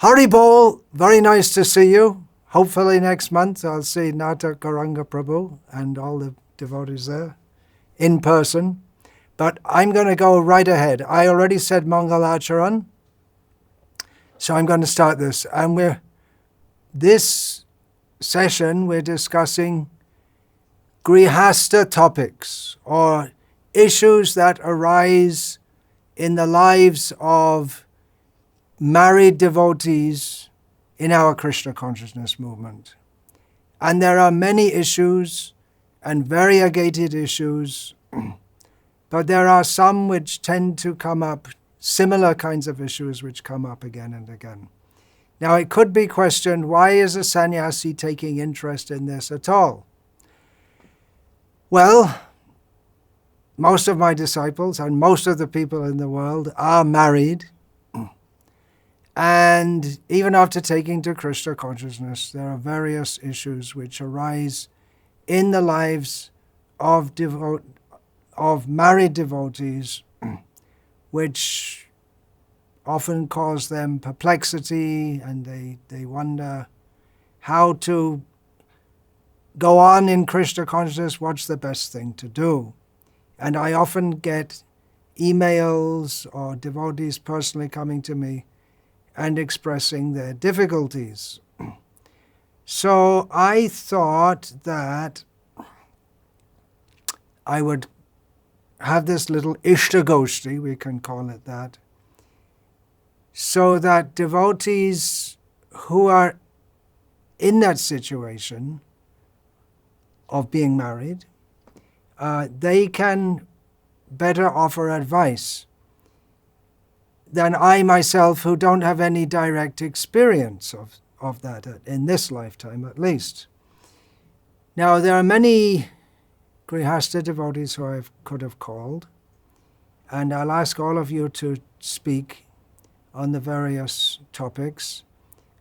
Haribol, very nice to see you. Hopefully next month I'll see Nadu Gauranga Prabhu and all the devotees there in person. But I'm going to go right ahead. I already said Mangalacharan, so I'm going to start this. And this session we're discussing Grhastha topics, or issues that arise in the lives of married devotees in our Krishna consciousness movement. And there are many issues and variegated issues, but there are some which tend to come up, similar kinds of issues which come up again and again. Now it could be questioned, why is a sannyasi taking interest in this at all? Well, most of my disciples and most of the people in the world are married, and even after taking to Krishna consciousness, there are various issues which arise in the lives of married devotees, which often cause them perplexity, and they wonder how to go on in Krishna consciousness, what's the best thing to do. And I often get emails or devotees personally coming to me and expressing their difficulties. So I thought that I would have this little Ishtagoshti, we can call it that, so that devotees who are in that situation of being married, they can better offer advice than I myself, who don't have any direct experience of that, in this lifetime at least. Now, there are many Grhastha devotees who I could have called, and I'll ask all of you to speak on the various topics.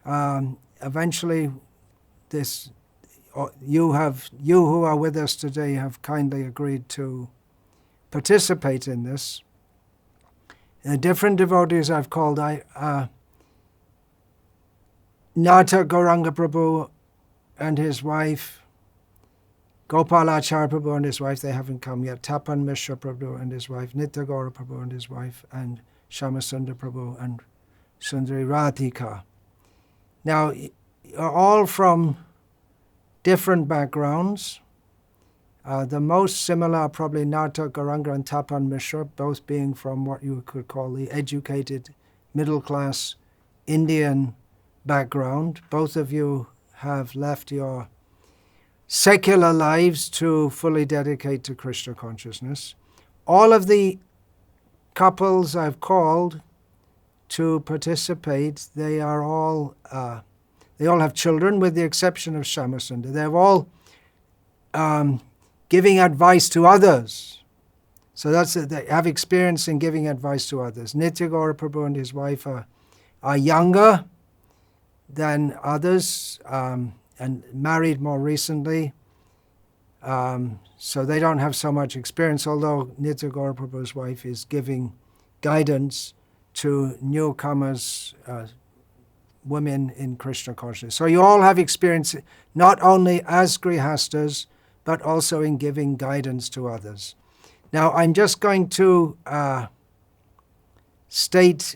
Eventually, you who are with us today have kindly agreed to participate in this. The different devotees I've called, Nadu Gauranga Prabhu and his wife, Gopalachar Prabhu and his wife, they haven't come yet, Tapan Mishra Prabhu and his wife, Nitya Gaura Prabhu and his wife, and Shamasundar Prabhu and Sundari Radhika. Now, you're all from different backgrounds. The most similar are probably Nadu Gauranga and Tapan Mishra, both being from what you could call the educated, middle-class Indian background. Both of you have left your secular lives to fully dedicate to Krishna consciousness. All of the couples I've called to participate, they all have children, with the exception of Shamasundar. They're all giving advice to others. So they have experience in giving advice to others. Nitya Gaura Prabhu and his wife are younger than others, and married more recently. So they don't have so much experience, although Nitya Gaura Prabhu's wife is giving guidance to newcomers, women in Krishna consciousness. So you all have experience not only as Grhasthas, but also in giving guidance to others. Now, I'm just going to state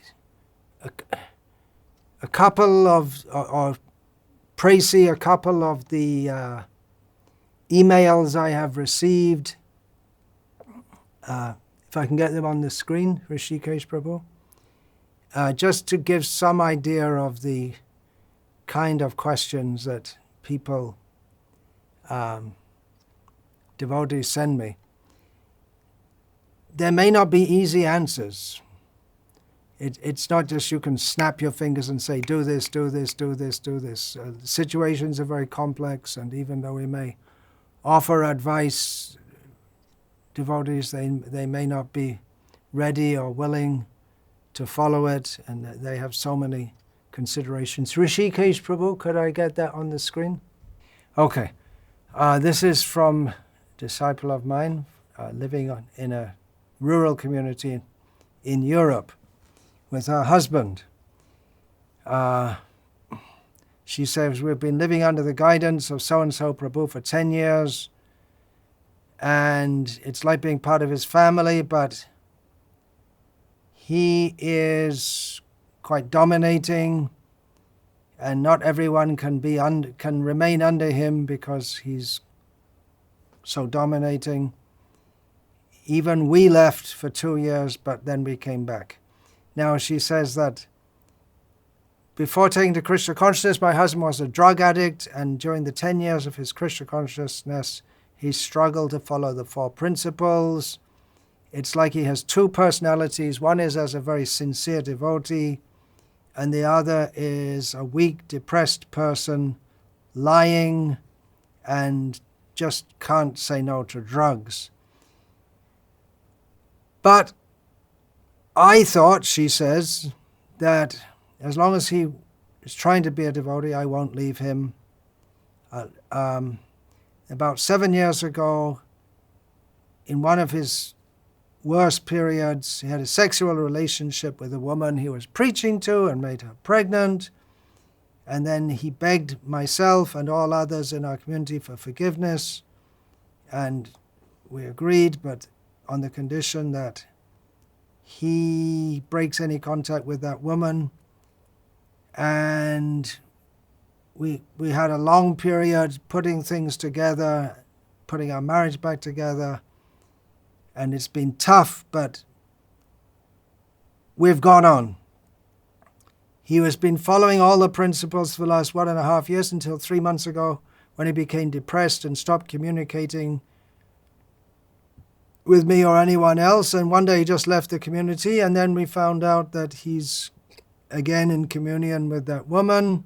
a couple of, or précis a couple of the emails I have received. If I can get them on the screen, Rishikesh Prabhu. Just to give some idea of the kind of questions that people, devotees send me. There may not be easy answers. It's not just you can snap your fingers and say, do this, do this, do this, do this. Situations are very complex, and even though we may offer advice, devotees, they may not be ready or willing to follow it, and they have so many considerations. Rishikesh Prabhu, could I get that on the screen? Okay. This is from a disciple of mine living in a rural community in Europe with her husband. She says, we've been living under the guidance of so-and-so Prabhu for 10 years, and it's like being part of his family, but he is quite dominating, and not everyone can remain under him because he's so dominating. Even we left for 2 years, but then we came back. Now she says that before taking to Krishna consciousness, my husband was a drug addict, and during the 10 years of his Krishna consciousness, he struggled to follow the 4 principles. It's like he has 2 personalities. One is as a very sincere devotee, and the other is a weak, depressed person, lying, and just can't say no to drugs. But I thought, she says, that as long as he is trying to be a devotee, I won't leave him. About 7 years ago, in one of his worst periods, he had a sexual relationship with a woman he was preaching to and made her pregnant. And then he begged myself and all others in our community for forgiveness. And we agreed, but on the condition that he breaks any contact with that woman. And we had a long period putting things together, putting our marriage back together, and it's been tough, but we've gone on. He has been following all the principles for the last 1.5 years until 3 months ago when he became depressed and stopped communicating with me or anyone else, and one day he just left the community, and then we found out that he's again in communion with that woman,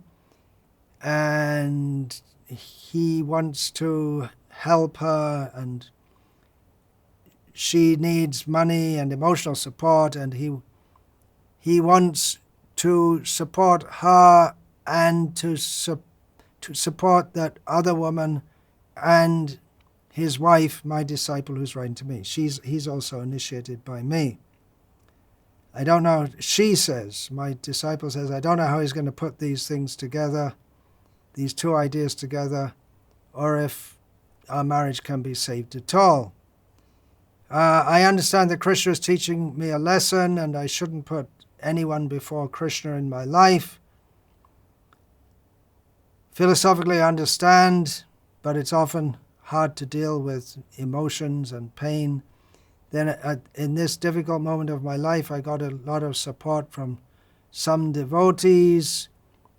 and he wants to help her, and she needs money and emotional support, and he wants to support her and to support that other woman and his wife, my disciple who's writing to me. He's also initiated by me. I don't know, she says, my disciple says, I don't know how he's going to put these things together, these 2 ideas together, or if our marriage can be saved at all. I understand that Krishna is teaching me a lesson and I shouldn't put anyone before Krishna in my life. Philosophically, I understand, but it's often hard to deal with emotions and pain. Then in this difficult moment of my life, I got a lot of support from some devotees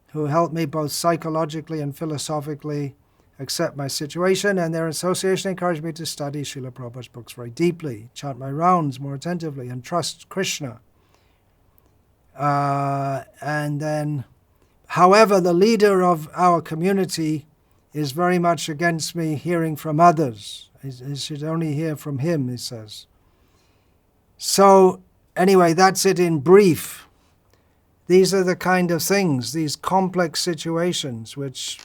who helped me both psychologically and philosophically accept my situation, and their association encouraged me to study Srila Prabhupada's books very deeply, chant my rounds more attentively, and trust Krishna. And then, however, the leader of our community is very much against me hearing from others. I should only hear from him, he says. So anyway, that's it in brief. These are the kind of things, these complex situations which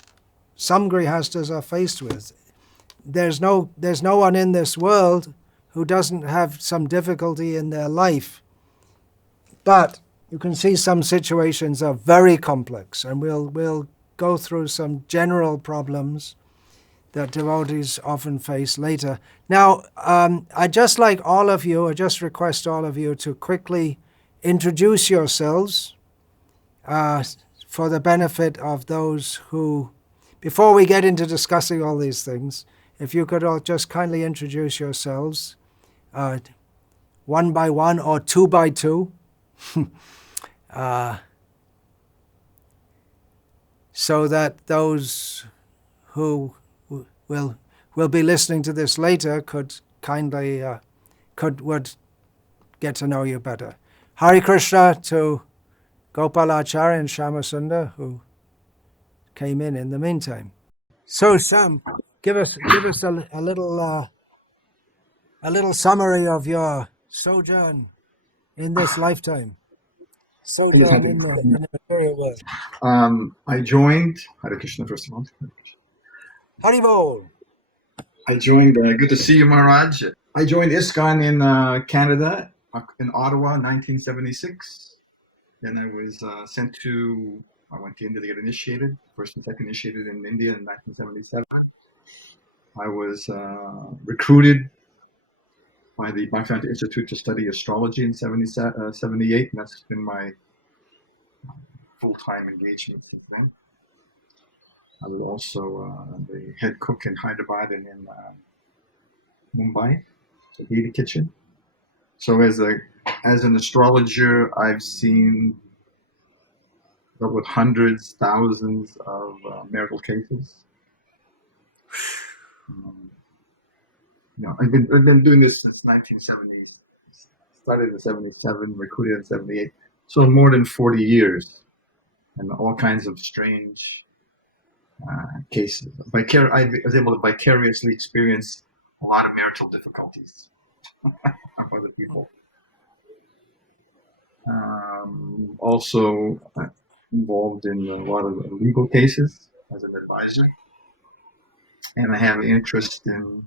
some Grihasthas are faced with. There's no one in this world who doesn't have some difficulty in their life. But you can see some situations are very complex, and we'll go through some general problems that devotees often face later. Now, I just request all of you to quickly introduce yourselves for the benefit of those who, before we get into discussing all these things, if you could all just kindly introduce yourselves, 1 by 1 or 2 by 2, so that those who will be listening to this later could kindly would get to know you better. Hare Krishna to Gopal Acharya and Shama Sundar, who came in the meantime. So Sam, give us a little summary of your sojourn in this lifetime. Sojourn in the material world. I joined Hare Krishna first of all. Haribol. I joined. Good to see you, Maharaj. I joined ISKCON in Canada, in Ottawa, 1976. Then I was I went to India to get initiated, first and second initiated in India in 1977. I was recruited by the Bhakti Institute to study astrology in 78, and that's been my full-time engagement since then. I was also the head cook in Hyderabad and in Mumbai, the beauty kitchen. So as an astrologer, I've seen with hundreds, thousands of marital cases. I've been doing this since 1970s. Started in 77, recruited in 78. So more than 40 years, and all kinds of strange cases. I was able to vicariously experience a lot of marital difficulties of other people. Also involved in a lot of legal cases as an advisor, and I have an interest in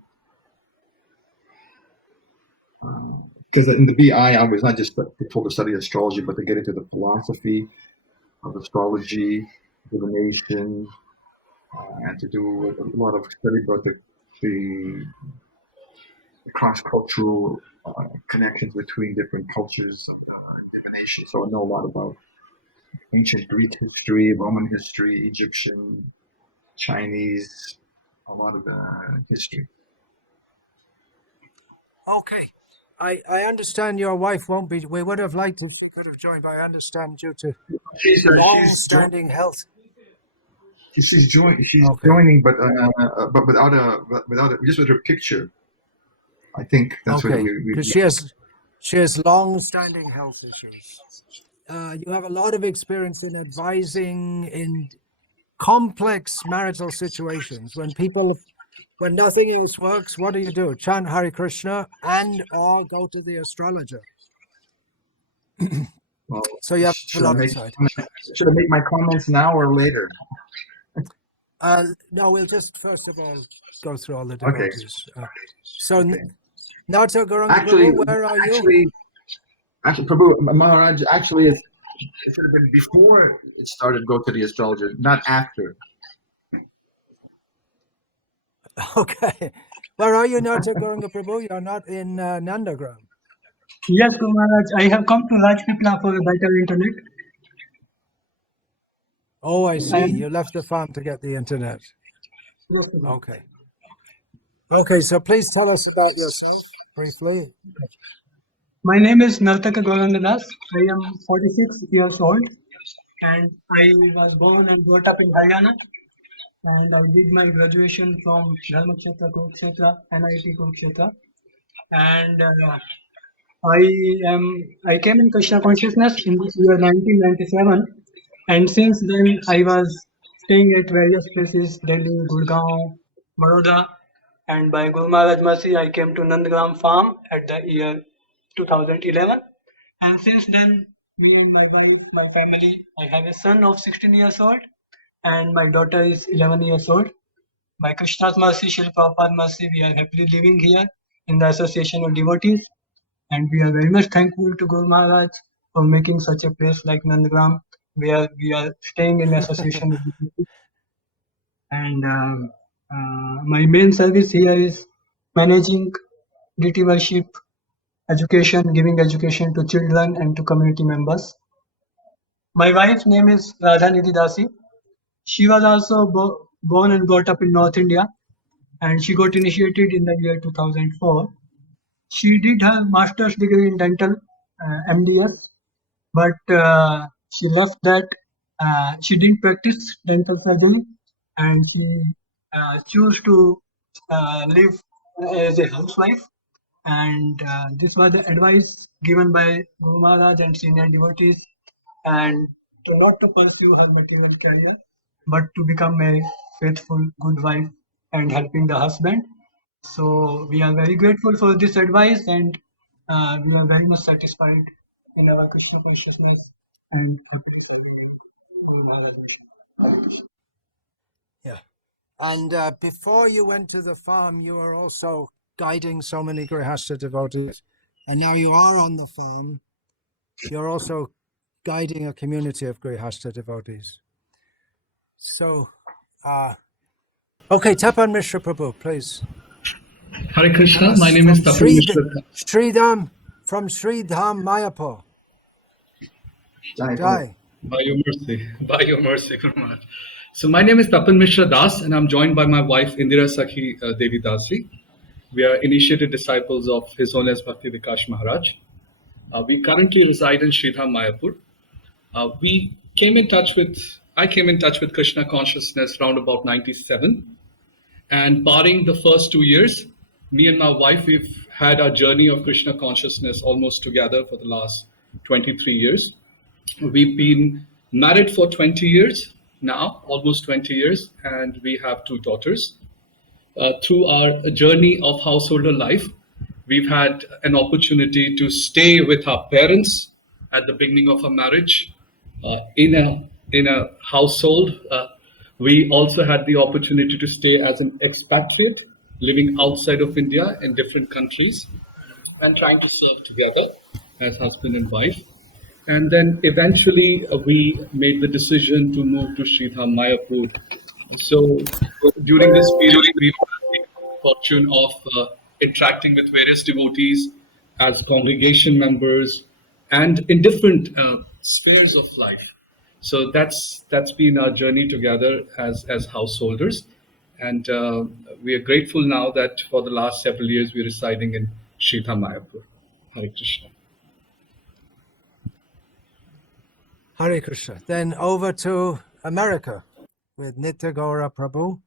because in the BI I was not just told to study astrology, but to get into the philosophy of astrology, divination, and to do a lot of study about the cross-cultural connections between different cultures of divination. So I know a lot about ancient Greek history, Roman history, Egyptian, Chinese, a lot of history. Okay. I understand your wife won't be. We would have liked if you could have joined, but I understand due to long-standing health. She's joining, but without just with her picture. I think that's okay. what Because she has long-standing health issues. You have a lot of experience in advising in complex marital situations when nothing else works. What do? Chant Hare Krishna or go to the astrologer. Well, so you have a lot inside. Should I make my comments now or later? No, we'll just first of all go through all the devotees. Okay. Nata Gauranga Prabhu, where are you? Actually, Prabhu, Maharaj, actually, it should have been before it started go to the astrologer, not after. Okay. Where are you, Nata Gauranga Prabhu? You're not in Nandagram. Yes, Maharaj, I have come to Rajpipla for a better internet. Oh, I see. You left the farm to get the internet. Yes, okay. Okay, so please tell us about yourself briefly. My name is Nartaka Gorandadas. I am 46 years old and I was born and brought up in Haryana, and I did my graduation from Brahmacaris, Kurukshetra, NIT Kurukshetra, and I came in Krishna consciousness in the year 1997, and since then I was staying at various places, Delhi, Gurgaon, Baroda, and by Guru Maharaj Mercy I came to Nandagram farm at the year 2011, and since then me and my wife, my family, I have a son of 16 years old and my daughter is 11 years old. By Krishna's mercy, Srila Prabhupada's mercy, we are happily living here in the Association of Devotees, and we are very much thankful to Guru Maharaj for making such a place like Nandagram where we are staying in association with devotees. And my main service here is managing deity worship, education, giving education to children and to community members. My wife's name is Radhanidhi Dasi. She was also born and brought up in North India, and she got initiated in the year 2004. She did her master's degree in dental, MDS, but she left that. She didn't practice dental surgery, and she chose to live as a housewife. And this was the advice given by Guru Maharaj and senior devotees, and to not to pursue her material career, but to become a faithful, good wife and helping the husband. So we are very grateful for this advice, and we are very much satisfied in our Krishna consciousness. And yeah. And before you went to the farm, you were also guiding so many Grhastha devotees, and now you are on the farm. You're also guiding a community of Grhastha devotees. So, okay, Tapan Mishra Prabhu, please. Hare Krishna, Us my name is Tapan Mishra. From Sridham, Mayapur. Jai Ho. Jai. By your mercy, Guru Maharaj. So my name is Tapan Mishra Das, and I'm joined by my wife Indira Sakhi Devi Dasi. We are initiated disciples of His Holiness Bhakti Vikasa Maharaj. We currently reside in Sridham, Mayapur. I came in touch with Krishna consciousness around about 97. And barring the first 2 years, me and my wife, we've had our journey of Krishna consciousness almost together for the last 23 years. We've been married for 20 years now, almost 20 years, and we have 2 daughters. Through our journey of householder life, we've had an opportunity to stay with our parents at the beginning of our marriage in a household. We also had the opportunity to stay as an expatriate, living outside of India in different countries, and trying to serve together as husband and wife. And then eventually we made the decision to move to Sridham, Mayapur. So during this period, we've had the fortune of interacting with various devotees as congregation members and in different spheres of life. So that's been our journey together as householders. And we are grateful now that for the last several years we're residing in Sridham, Mayapur. Hare Krishna. Hare Krishna. Then over to America with Nitya Gaura Prabhu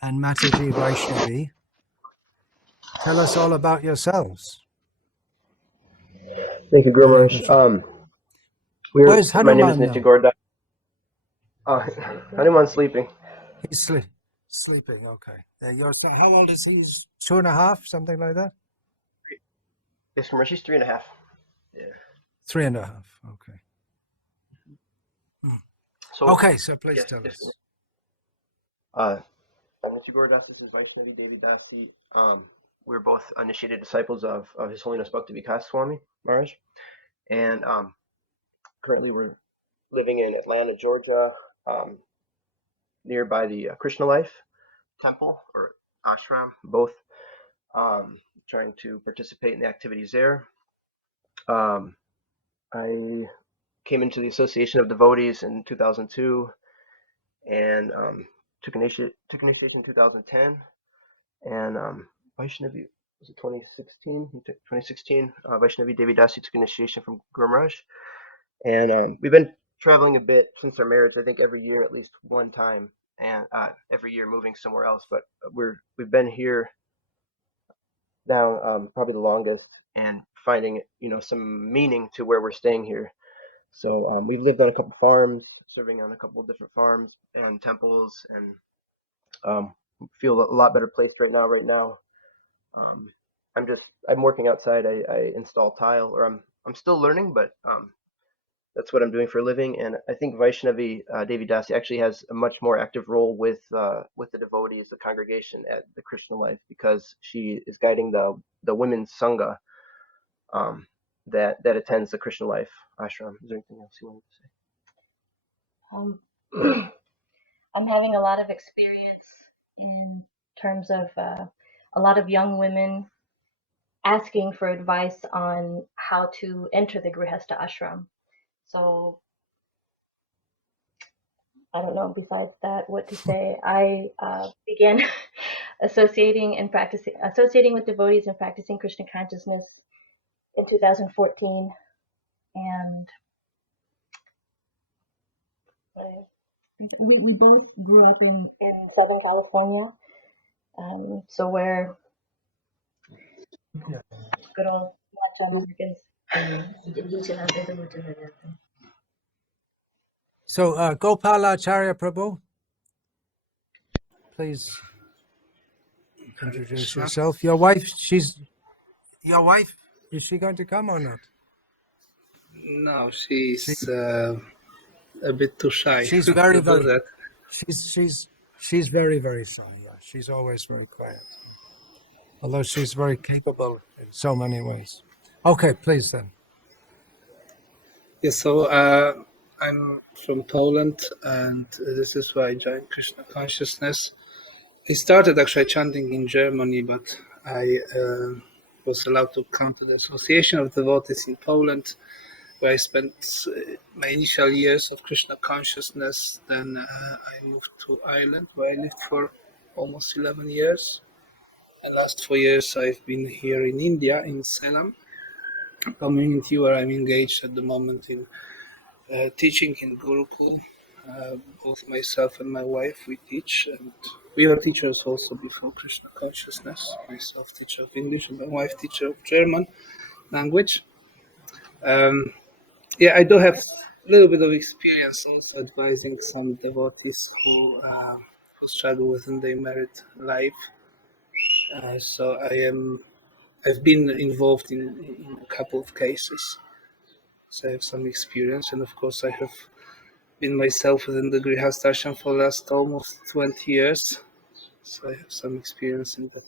and Mataji Vaishnavi. Tell us all about yourselves. Thank you, Guru Maharaj. Where's My name is Hanuman Nitya Gaura. Hanuman's sleeping. He's sleeping, okay. How old is he? 2.5, something like that? Yes, Guru Maharaj, she's 3.5. Yeah. 3.5, okay. So please yes, tell yes, us. I'm Nitya Gaura, this is Vaishnavi Devi Dasi. We're both initiated disciples of His Holiness Bhakti Vikasa Swami Maharaj. And currently we're living in Atlanta, Georgia, nearby the Krishna Life Temple or ashram, both trying to participate in the activities there. I came into the Association of Devotees in 2002 and took initiation in 2010. And Vaishnavi, was it 2016? 2016, Vaishnavi Devi Dasi took initiation from Guru Maharaj. And we've been traveling a bit since our marriage, I think every year at least one time, and every year moving somewhere else. But we've been here now probably the longest, and finding some meaning to where we're staying here. So we've lived on a couple farms, serving on a couple of different farms and temples, and feel a lot better placed right now. I'm working outside. I install tile, or I'm still learning, but that's what I'm doing for a living. And I think Vaishnavi Devi Dasi actually has a much more active role with the devotees, the congregation at the Krishna Life, because she is guiding the women's sangha that attends the Krishna Life ashram. Is there anything else you wanted to say? I'm having a lot of experience in terms of a lot of young women asking for advice on how to enter the Grhastha ashram. So I don't know, besides that, what to say. I began associating with devotees and practicing Krishna consciousness in 2014. And we both grew up in Southern California. So we're good old Macha Americans. So Gopalacharya Prabhu, please introduce yourself. Your wife, is she going to come or not? No, she's a bit too shy. She's very, very. She's very, very shy. Yeah. She's always very quiet, although she's very capable in so many ways. Okay, please then. Yeah, so I'm from Poland, and this is why I joined Krishna Consciousness. I started actually chanting in Germany, but I was allowed to come to the Association of Devotees in Poland, where I spent my initial years of Krishna Consciousness. Then I moved to Ireland, where I lived for almost 11 years. The last 4 years I've been here in India, in Salem, a community where I'm engaged at the moment in teaching in Gurukul. Both myself and my wife, we teach, and we were teachers also before Krishna Consciousness. Myself teacher of English and my wife teacher of German language. Yeah, I do have a little bit of experience also advising some devotees who struggle within their married life. So I've been involved in a couple of cases. So I have some experience, and of course I have been myself within the Grhastha Ashram for the last almost 20 years. So I have some experience in that.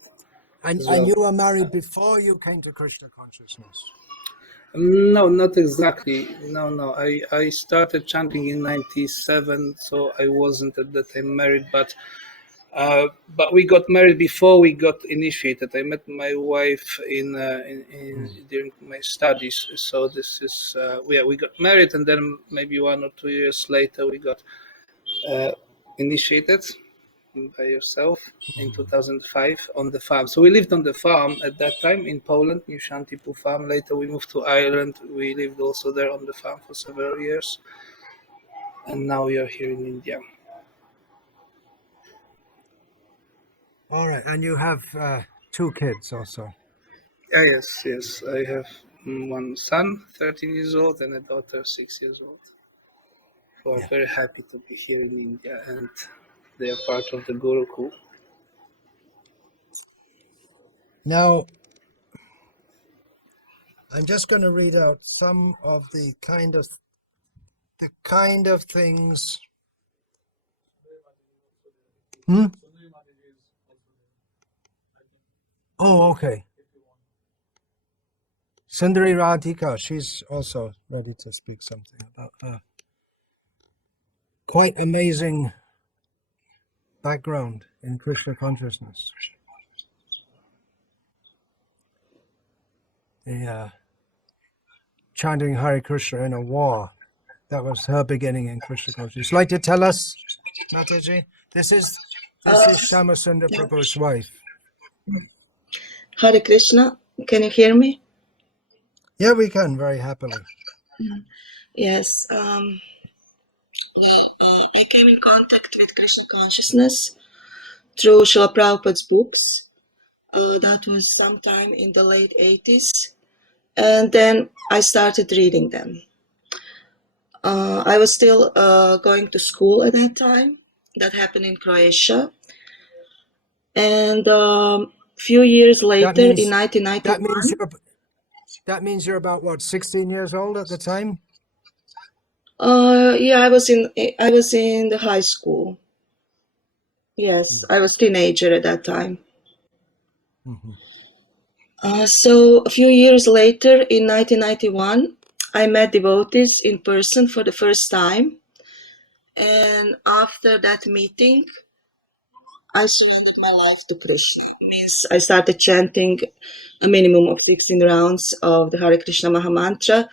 And you were married before you came to Krishna Consciousness? No, not exactly. No. I started chanting in 97, so I wasn't at that time married, but we got married before we got initiated. I met my wife during my studies. So this is we got married, and then maybe 1 or 2 years later we got initiated by yourself in 2005 on the farm. So we lived on the farm at that time in Poland, New Shantipu farm. Later we moved to Ireland. We lived also there on the farm for several years, and now we are here in India. All right, and you have 2 kids also? Yes. I have one son, 13 years old, and a daughter, 6 years old, who are very happy to be here in India, and they are part of the Gurukul. Now, I'm just going to read out some of the kind of things. Oh, okay. Sundari Radhika, she's also ready to speak something about her quite amazing background in Krishna consciousness. The chanting Hare Krishna in a war. That was her beginning in Krishna consciousness. Like to tell us, Mataji? This is Shamasundar Prabhu's wife. Hare Krishna, can you hear me? Yeah, we can, very happily. Yes. I came in contact with Krishna consciousness through Srila Prabhupada's books. That was sometime in the late 80s. And then I started reading them. I was still going to school at that time. That happened in Croatia. And a few years later, in 1991... That means you're about, what, 16 years old at the time? Yeah, I was in the high school. Yes, I was teenager at that time. So a few years later, in 1991, I met devotees in person for the first time. And after that meeting, I surrendered my life to Krishna. Means I started chanting a minimum of 16 rounds of the Hare Krishna Mahamantra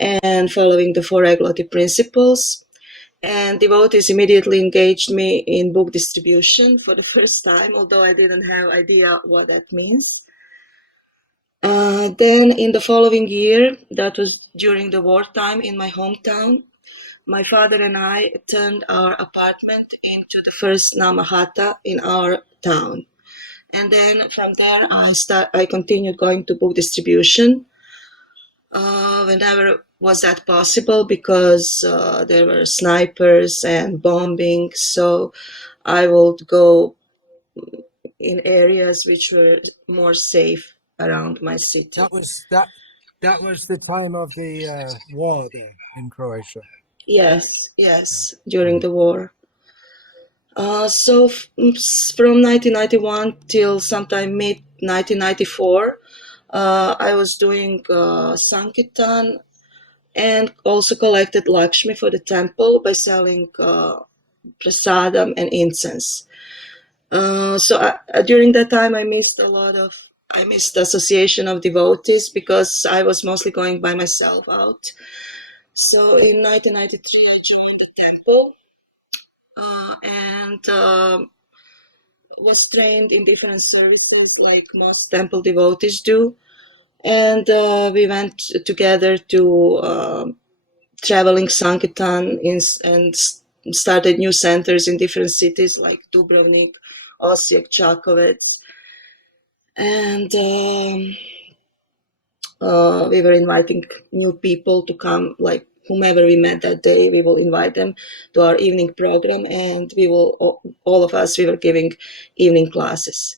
and following the 4 regulative principles. And devotees immediately engaged me in book distribution for the first time, although I didn't have idea what that means. Then in the following year, that was during the wartime in my hometown, my father and I turned our apartment into the first Namahata in our town. And then from there, I continued going to book distribution whenever was that possible, because there were snipers and bombing. So I would go in areas which were more safe around my city. That was the time of the war there in Croatia. Yes, during the war. So from 1991 till sometime mid 1994, I was doing Sankirtan and also collected Lakshmi for the temple by selling prasadam and incense. So during that time, I missed the association of devotees because I was mostly going by myself out. So in 1993, I joined the temple and was trained in different services like most temple devotees do. And we went together to traveling Sankirtan and started new centers in different cities like Dubrovnik, Osijek, Čakovec. And we were inviting new people to come, like whomever we met that day, we will invite them to our evening program, and we will, all of us, we were giving evening classes.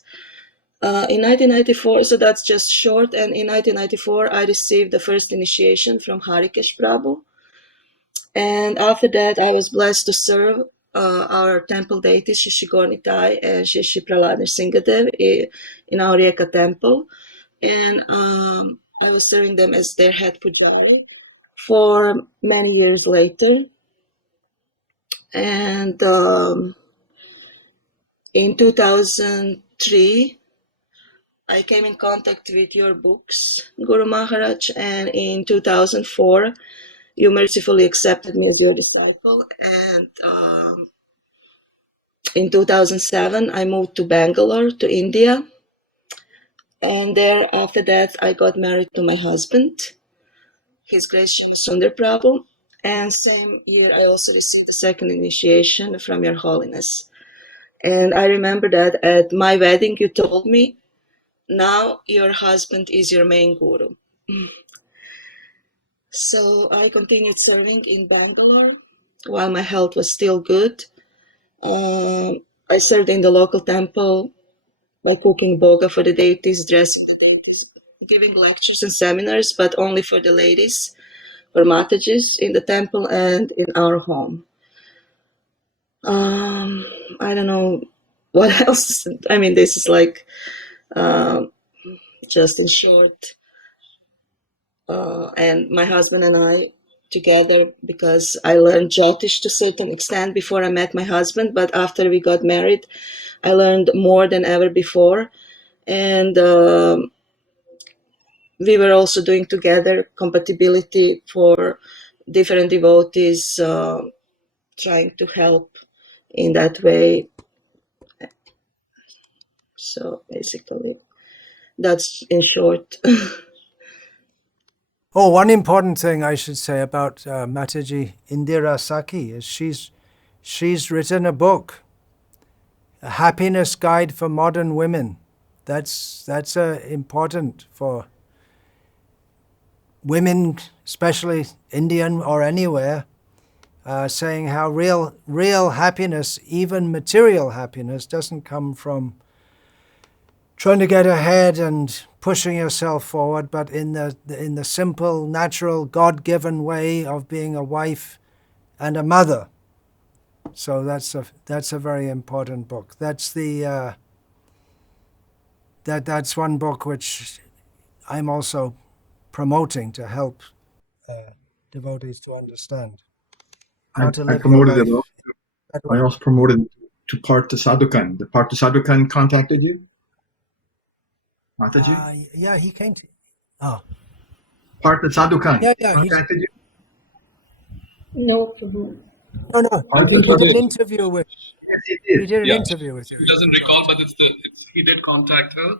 In 1994, so that's just short, and in 1994, I received the first initiation from Harikesh Prabhu. And after that, I was blessed to serve our temple deities, Shishi Gornitai and Shishi Prahlad Singhadev in our Rijeka temple. And I was serving them as their head pujari for many years later. And in 2003, I came in contact with your books, Guru Maharaj, and in 2004, you mercifully accepted me as your disciple. And in 2007, I moved to Bangalore, to India. And there, after that, I got married to my husband, His Grace Sundar Prabhu. And same year, I also received the second initiation from Your Holiness. And I remember that at my wedding, you told me, now your husband is your main guru. So I continued serving in Bangalore while my health was still good. I served in the local temple by cooking boga for the deities, dressing the deities, giving lectures and seminars, but only for the ladies, for Matajis in the temple and in our home. I don't know what else. I mean, this is like just in short. And my husband and I together, because I learned Jyotish to a certain extent before I met my husband, but after we got married, I learned more than ever before. And we were also doing together compatibility for different devotees, trying to help in that way. So basically, that's in short. Oh, one important thing I should say about Mataji Indira Saki is she's written a book, A Happiness Guide for Modern Women. That's important for women, especially Indian or anywhere, saying how real happiness, even material happiness, doesn't come from trying to get ahead and pushing yourself forward, but in the simple, natural, God-given way of being a wife and a mother. So that's a very important book. That's that's one book which I'm also promoting to help devotees to understand how to live your promoted life. it. I also promoted to Partha Sadhukan. The Partha Sadhukan contacted you? Mataji? Yeah, he came to. Oh. Partha Sadhukan. Yeah, contacted you? No, Prabhu. No. He did an interview with. Yes, he did. He did an interview with you. He doesn't recall, but he did contact her,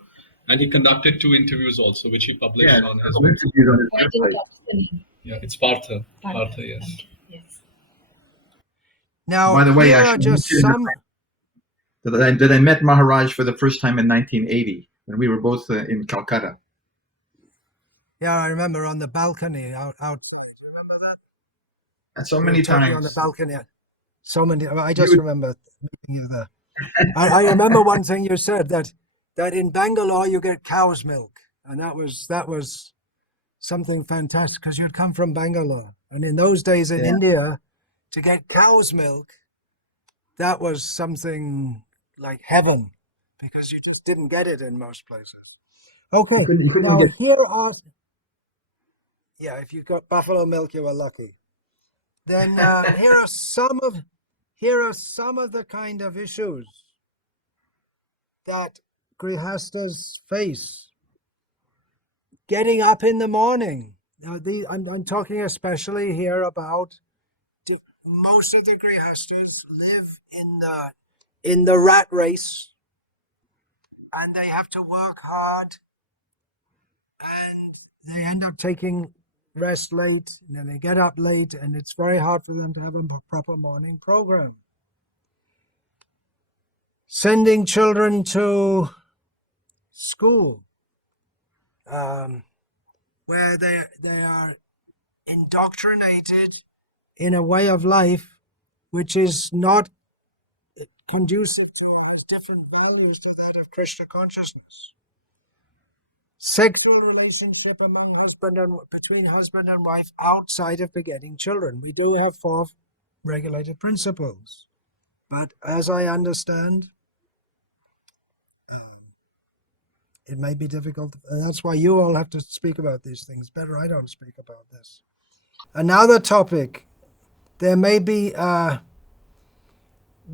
and he conducted 2 interviews also, which he published on his website. Yeah, it's Partha. Partha, yes. Yes. Now, by the way, here are just some. That I met Maharaj for the first time in 1980 when we were both in Calcutta. Yeah, I remember on the balcony outside. Remember that? And so many times on the balcony. So many. I just remember meeting you there. I remember one thing you said that in Bangalore you get cow's milk, and that was something fantastic because you'd come from Bangalore, and in those days in India, to get cow's milk, that was something like heaven, because you just didn't get it in most places. Okay, now here are. Yeah, if you got buffalo milk, you were lucky. Then here are some of the kind of issues that grihastas face. Getting up in the morning. Now, I'm talking especially here about most of the grihastas live in the rat race, and they have to work hard, and they end up taking rest late, and then they get up late, and it's very hard for them to have a proper morning program. Sending children to school, where they are indoctrinated in a way of life which is not conducive to has different values to that of Krishna consciousness. Sexual relationship between husband and wife outside of begetting children. We do have 4 regulated principles, but as I understand, it may be difficult. And that's why you all have to speak about these things. Better I don't speak about this. Another topic, there may be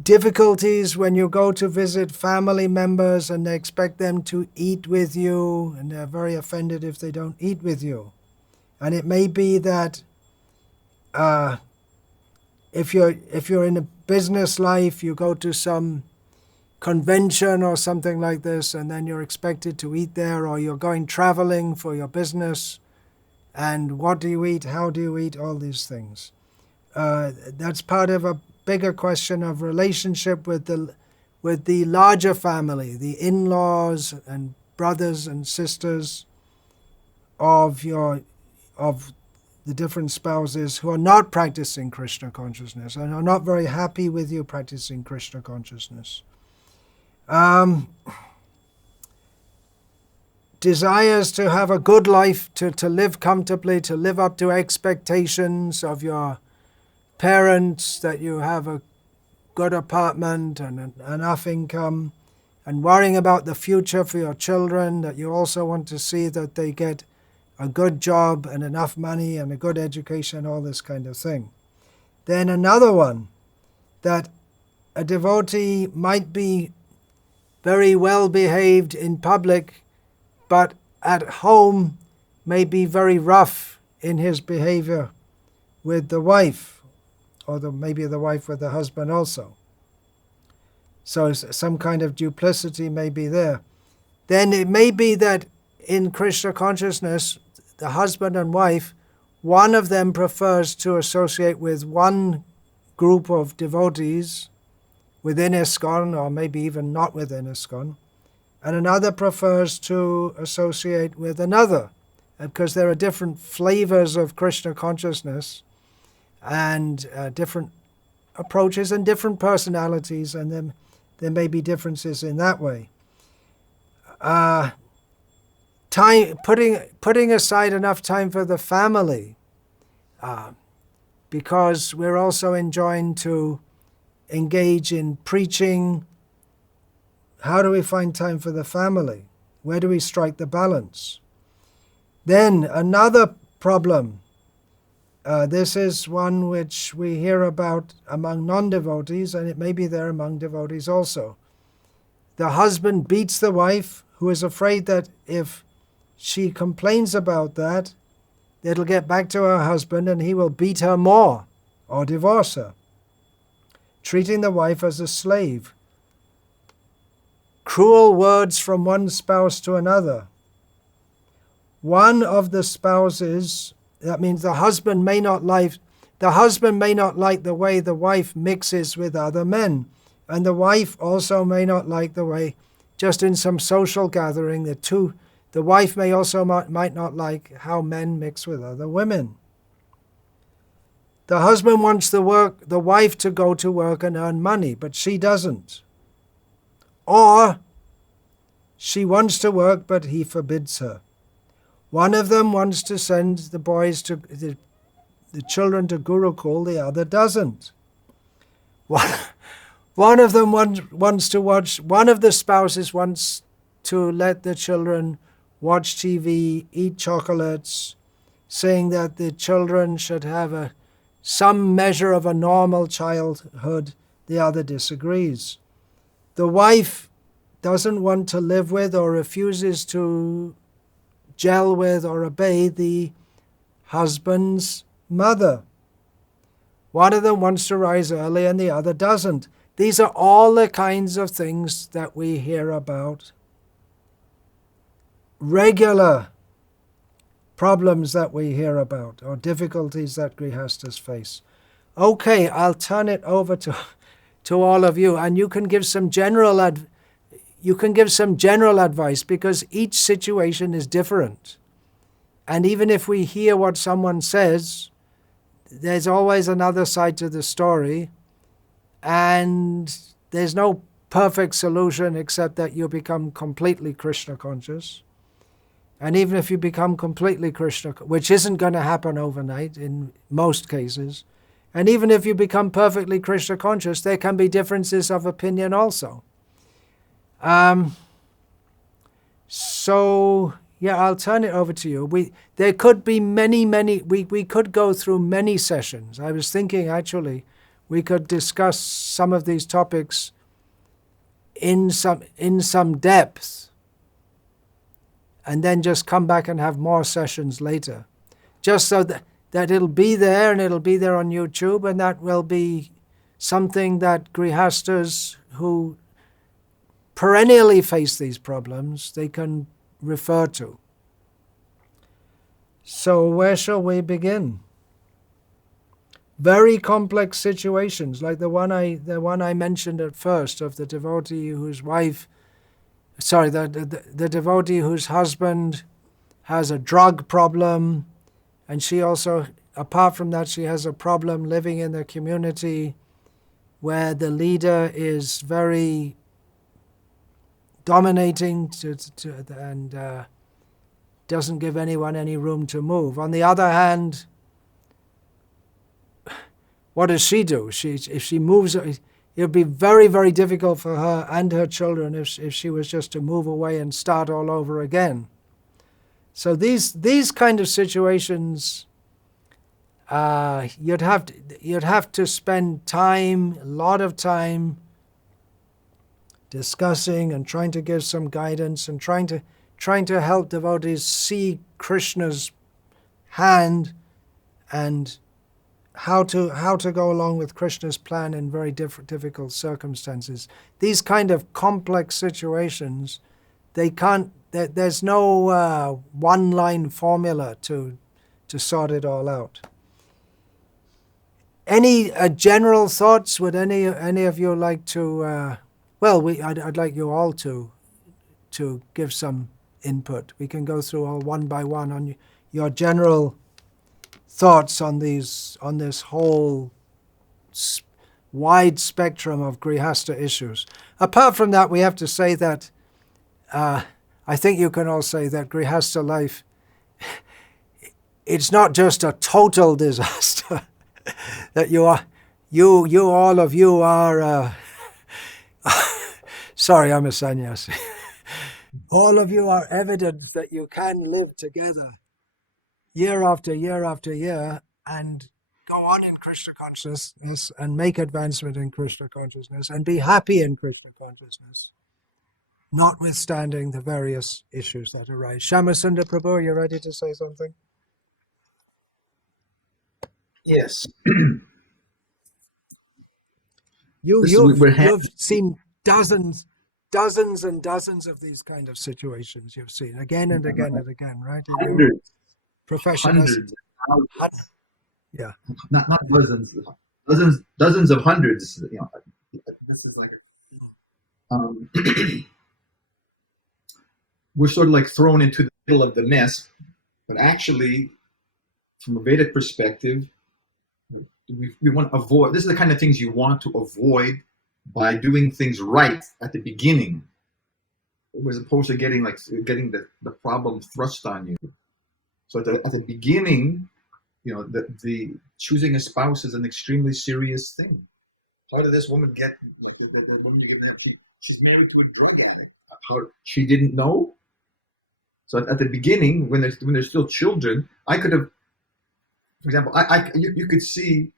difficulties when you go to visit family members and they expect them to eat with you, and they're very offended if they don't eat with you. And it may be that if you're in a business life, you go to some convention or something like this, and then you're expected to eat there, or you're going traveling for your business, and what do you eat, how do you eat, all these things. That's part of a bigger question of relationship with the larger family, the in-laws and brothers and sisters of the different spouses who are not practicing Krishna consciousness and are not very happy with you practicing Krishna consciousness. Desires to have a good life, to live comfortably, to live up to expectations of your parents, that you have a good apartment and enough income, and worrying about the future for your children, that you also want to see that they get a good job and enough money and a good education, all this kind of thing. Then another one, that a devotee might be very well behaved in public, but at home may be very rough in his behavior with the wife, or maybe the wife with the husband also. So some kind of duplicity may be there. Then it may be that in Krishna consciousness, the husband and wife, one of them prefers to associate with one group of devotees within ISKCON, or maybe even not within ISKCON, and another prefers to associate with another, because there are different flavors of Krishna consciousness and different approaches and different personalities, and then there may be differences in that way. Putting aside enough time for the family, because we're also enjoined to engage in preaching. How do we find time for the family? Where do we strike the balance? Then another problem, this is one which we hear about among non-devotees, and it may be there among devotees also. The husband beats the wife, who is afraid that if she complains about that, it'll get back to her husband and he will beat her more or divorce her, treating the wife as a slave. Cruel words from one spouse to another. One of the spouses, that means the husband may not like the way the wife mixes with other men, and the wife also may not like the way, just in some social gathering, the wife may also might not like how men mix with other women. The husband wants the wife to go to work and earn money, but she doesn't. Or she wants to work, but he forbids her. One of them wants to send the children to Gurukul, the other doesn't. One of them wants to watch, one of the spouses wants to let the children watch TV, eat chocolates, saying that the children should have some measure of a normal childhood. The other disagrees. The wife doesn't want to live with or refuses to gel with or obey the husband's mother. One of them wants to rise early and the other doesn't. These are all the kinds of things that we hear about. Regular problems that we hear about, or difficulties that Grihastas face. Okay, I'll turn it over to all of you, and you can give some general advice, because each situation is different. And even if we hear what someone says, there's always another side to the story, and there's no perfect solution except that you become completely Krishna conscious. And even if you become completely Krishna, which isn't going to happen overnight in most cases, and even if you become perfectly Krishna conscious, there can be differences of opinion also. So, yeah, I'll turn it over to you. There could be many, we could go through many sessions. I was thinking, actually, we could discuss some of these topics in some depth, and then just come back and have more sessions later. Just so that it'll be there, and it'll be there on YouTube, and that will be something that Grihastas who perennially face these problems, they can refer to. So where shall we begin? Very complex situations, like the one I mentioned at first, of the devotee whose the devotee whose husband has a drug problem, and she also, apart from that, she has a problem living in the community where the leader is very dominating and doesn't give anyone any room to move. On the other hand, what does she do? If she moves, it would be very, very difficult for her and her children if she was just to move away and start all over again. So these kind of situations, you'd have to spend time, a lot of time, discussing and trying to give some guidance and trying to help devotees see Krishna's hand and how to go along with Krishna's plan in very difficult circumstances. These kind of complex situations, there's no one-line formula to sort it all out. Any general thoughts? Would any of you like to? I'd like you all to give some input. We can go through all one by one on your general thoughts on this whole wide spectrum of Grihastha issues. Apart from that, we have to say that I think you can all say that Grihastha life, it's not just a total disaster. That all of you are. Sorry, I'm a sannyasi. All of you are evidence that you can live together year after year after year and go on in Krishna consciousness and make advancement in Krishna consciousness and be happy in Krishna consciousness, notwithstanding the various issues that arise. Shamasundar Prabhu, are you ready to say something? Yes. You've seen dozens and dozens of these kind of situations. You've seen again and again and again, right? Hundreds. Profession. Hundreds. Yeah. Not dozens of hundreds. This is like we're sort of like thrown into the middle of the mess, but actually, from a Vedic perspective, we want to avoid. This is the kind of things you want to avoid by doing things right at the beginning, as opposed to getting the problem thrust on you. So at the beginning, the choosing a spouse is an extremely serious thing. How did this woman get? She's married to a drug addict. How she didn't know? So at the beginning, when they're still children, I could have for example, you could see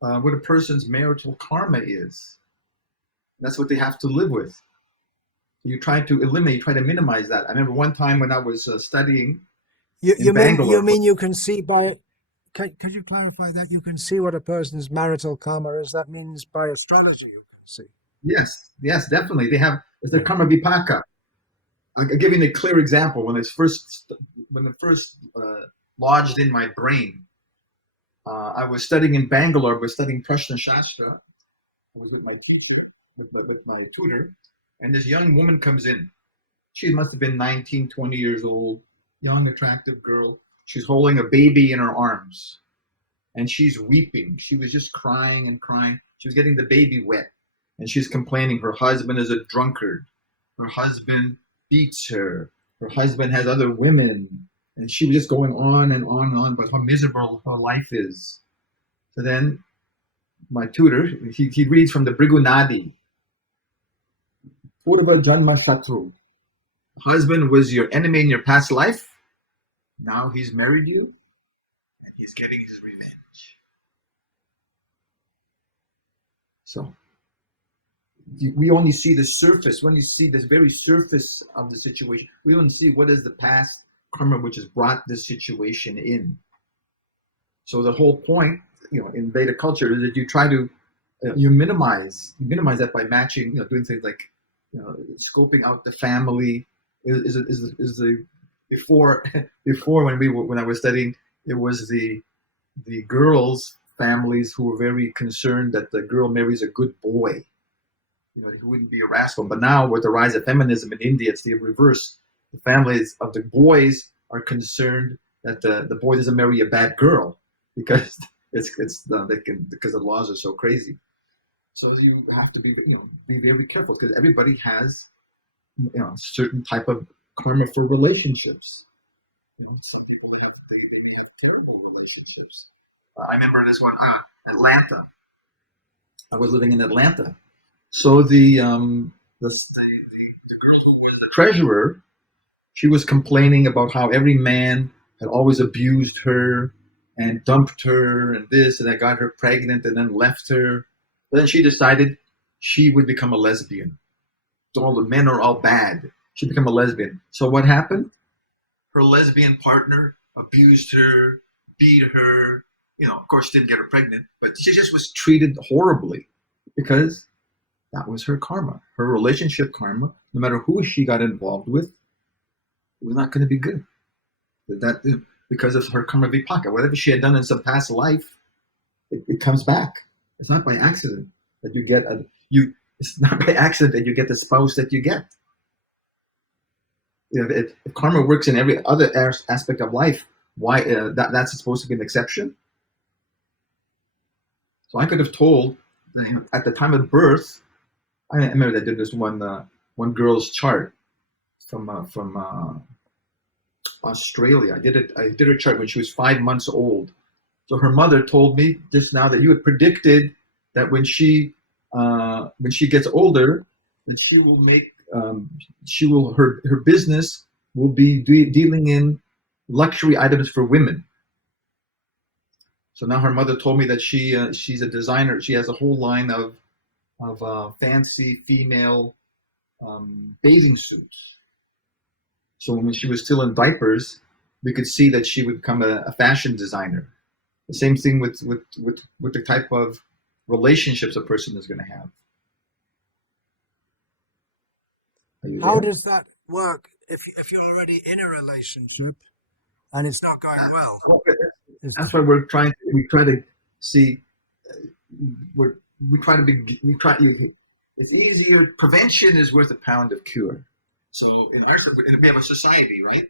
what a person's marital karma is. That's what they have to live with. You try to eliminate, you try to minimize that. I remember one time when I was studying in Bangalore. You mean you can see by? Could you clarify that you can see what a person's marital karma is? That means by astrology you can see. Yes, definitely. It's their karma vipaka. I'll give you a clear example. When it first lodged in my brain, I was studying in Bangalore. I was studying Prashna Shastra. I was with my teacher, with my tutor, and this young woman comes in. She must have been 19, 20 years old, young, attractive girl. She's holding a baby in her arms, and she's weeping. She was just crying and crying. She was getting the baby wet, and she's complaining her husband is a drunkard. Her husband beats her. Her husband has other women. And she was just going on and on and on about how miserable her life is. So then my tutor, he reads from the Brigu Nadi. Purva Janma Satru. Husband was your enemy in your past life. Now he's married you and he's getting his revenge. So we only see the surface. When you see this very surface of the situation, we don't see what is the past karma which has brought this situation in. So the whole point, in Veda culture, is that you try to you minimize that by matching, doing things like scoping out the family. Is the before when I was studying, it was the girls' families who were very concerned that the girl marries a good boy, who wouldn't be a rascal. But now with the rise of feminism in India, it's the reverse. The families of the boys are concerned that the boy doesn't marry a bad girl because because the laws are so crazy. So you have to be very careful because everybody has a certain type of karma for relationships. Some people have terrible relationships. I remember this one, Atlanta. I was living in Atlanta, so the girl who was the treasurer, she was complaining about how every man had always abused her and dumped her and this, and I got her pregnant and then left her. But then she decided she would become a lesbian. So all the men are all bad. She became a lesbian. So what happened? Her lesbian partner abused her, beat her, of course didn't get her pregnant, but she just was treated horribly because that was her karma. Her relationship karma, no matter who she got involved with, it was not going to be good. That because of her karma vipaka. Whatever she had done in some past life, it comes back. It's not by accident that you get it's not by accident that you get the spouse that you get. If karma works in every other aspect of life, why that's supposed to be an exception? So I could have told at the time of birth. I remember they did this one girl's chart from Australia. I did her chart when she was 5 months old. So her mother told me just now that you had predicted that when she gets older, that she will make her business will be dealing in luxury items for women. So now her mother told me that she's a designer. She has a whole line of fancy female bathing suits. So when she was still in diapers, we could see that she would become a fashion designer. The same thing with the type of relationships a person is going to have. How does that work if you're already in a relationship and it's not going well? That's why we try to see. It's easier. Prevention is worth a pound of cure. So we have a society, right?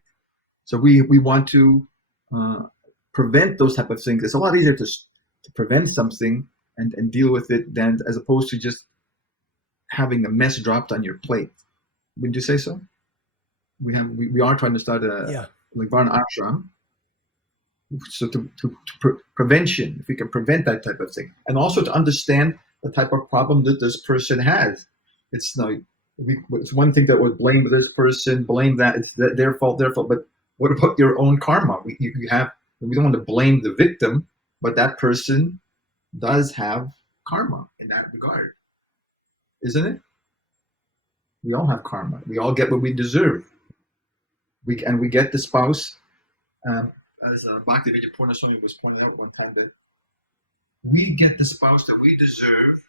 So we want to prevent those type of things. It's a lot easier to prevent something and deal with it than as opposed to just having a mess dropped on your plate. Would you say so? We are trying to start a Varna ashram. So to prevention, if we can prevent that type of thing, and also to understand the type of problem that this person has. It's one thing that would blame this person, blame that it's their fault. But what about your own karma? We don't want to blame the victim. but that person does have karma in that regard, isn't it? We all have karma. We all get what we deserve. We get the spouse, as Bhakti Purna Swami was pointing out one time, that we get the spouse that we deserve,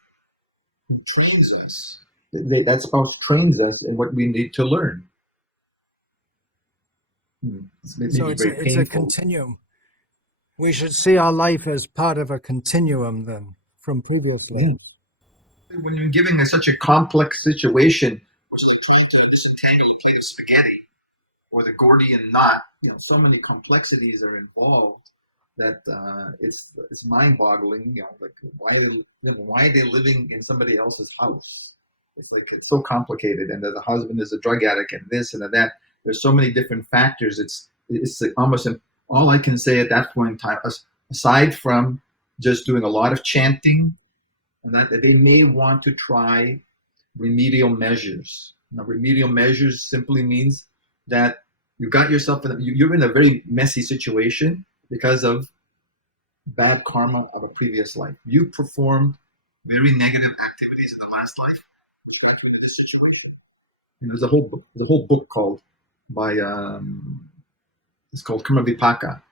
who trains us. That spouse trains us in what we need to learn. So it's a continuum. We should see our life as part of a continuum then, from previous lives. Yeah. When you're giving such a complex situation, or trying to disentangle a plate of spaghetti, or the Gordian knot, so many complexities are involved that it's mind-boggling. Like why are they living in somebody else's house? It's so complicated, and the husband is a drug addict, and this and that. There's so many different factors. It's almost all I can say at that point in time, aside from just doing a lot of chanting, and that they may want to try remedial measures. Now, remedial measures simply means that you got yourself you're in a very messy situation because of bad karma of a previous life. You performed very negative activities in the last life. You got you into this situation. And there's a whole book called it's called Karma Vipaka.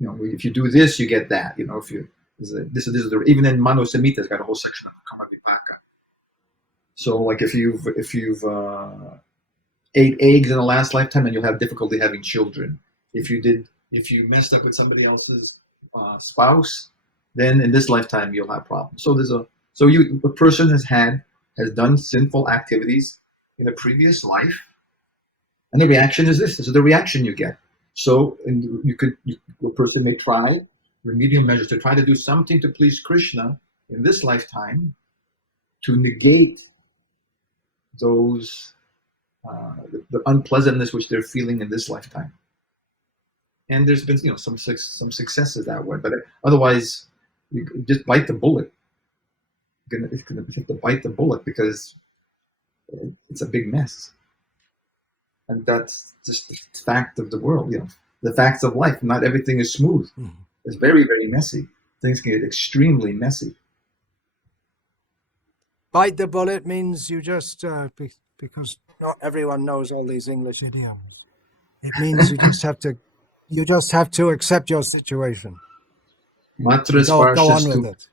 If you do this, you get that. If you even in Mano Samhita, it's got a whole section of Karma Vipaka. So, like if you've ate eggs in the last lifetime, then you'll have difficulty having children. If you messed up with somebody else's spouse, then in this lifetime you'll have problems. So a person has done sinful activities in a previous life, and the reaction is this. This is the reaction you get. So, a person may try remedial measures to try to do something to please Krishna in this lifetime to negate those the unpleasantness which they're feeling in this lifetime. And there's been some successes that way, but otherwise you just bite the bullet. You have to bite the bullet because it's a big mess. And that's just the fact of the world, the facts of life. Not everything is smooth. Mm-hmm. It's very, very messy. Things can get extremely messy. Bite the bullet means you just, because not everyone knows all these English idioms. It means you just have to accept your situation. Go on with it.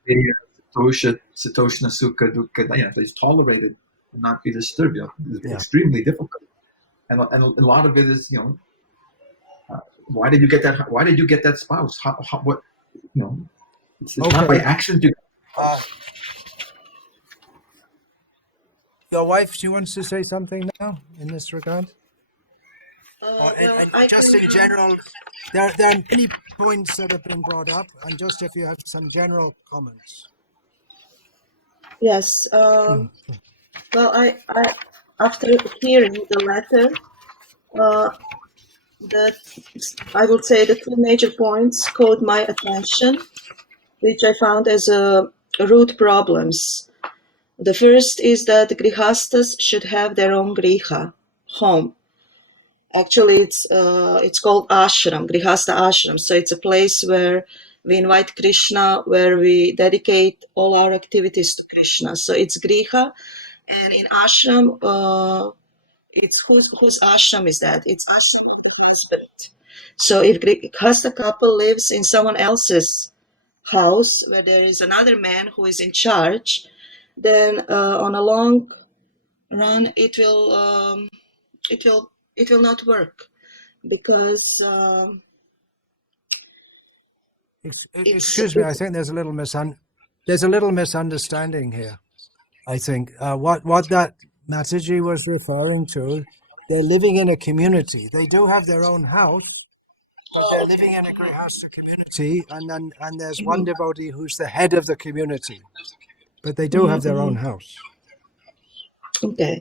Satoshna Sukha Dukkha. They tolerate it and not be disturbed. It's extremely difficult. And a lot of it is, why did you get that? Why did you get that spouse? What? It's okay. Not by accident. Your wife, she wants to say something now in this regard. Just in general, there are many points that have been brought up, and just if you have some general comments. Yes. Well, I after hearing the letter, that I would say the two major points caught my attention, which I found as root problems. The first is that Grhasthas should have their own griha, home. Actually, it's called ashram, Grhastha ashram. So it's a place where we invite Krishna, where we dedicate all our activities to Krishna. So it's griha, and in ashram, it's whose ashram is that? It's ashram of the husband. So if Grhastha couple lives in someone else's house where there is another man who is in charge, then on a long run it will not work, because excuse me, I think there's a little misunderstanding here. I think what that Mataji was referring to, they're living in a community. They do have their own house, but they're living in a Grhastha community, and there's one devotee who's the head of the community, but they do have their own house. Okay.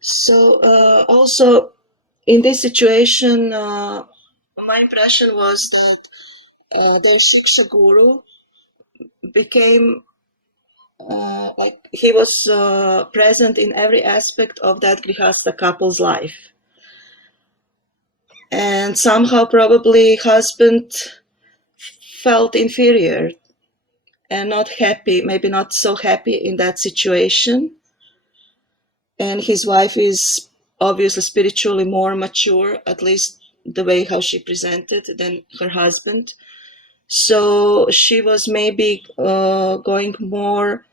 So also in this situation, my impression was that their Shiksha Guru became like he was present in every aspect of that Grhastha couple's life. And somehow probably husband felt inferior and not happy, maybe not so happy in that situation. And his wife is obviously spiritually more mature, at least the way how she presented, than her husband. So she was maybe going more,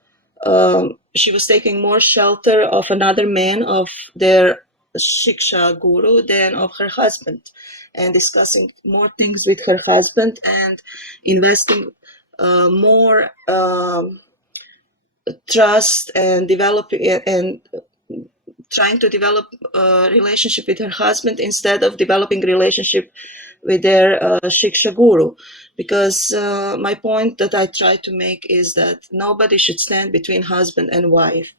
she was taking more shelter of another man, of their Shiksha guru, than of her husband, and discussing more things with her husband and investing more trust and developing and trying to develop a relationship with her husband instead of developing relationship with their Shiksha guru. Because my point that I try to make is that nobody should stand between husband and wife.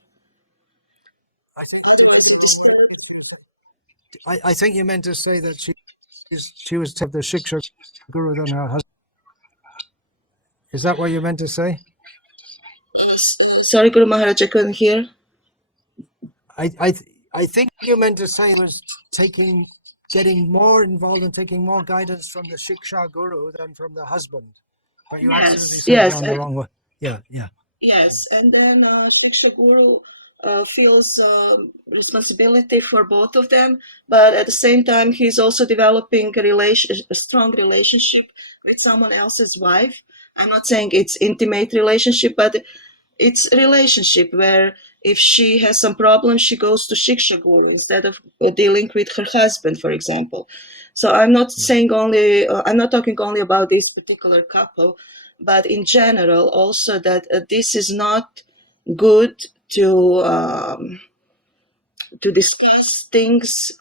I think you meant to say that she was to have the Shiksha guru than her husband. Is that what you meant to say? Sorry, Guru Maharaj, I couldn't hear. I think you meant to say it was getting more involved and taking more guidance from the Shiksha guru than from the husband. But you absolutely said down the wrong way. Yeah. Yes, and then Shiksha guru feels responsibility for both of them, but at the same time, he's also developing a strong relationship with someone else's wife. I'm not saying it's intimate relationship, but it's a relationship where if she has some problems, she goes to Shiksha guru instead of dealing with her husband, for example. So I'm not saying only, I'm not talking only about this particular couple, but in general also that this is not good to discuss things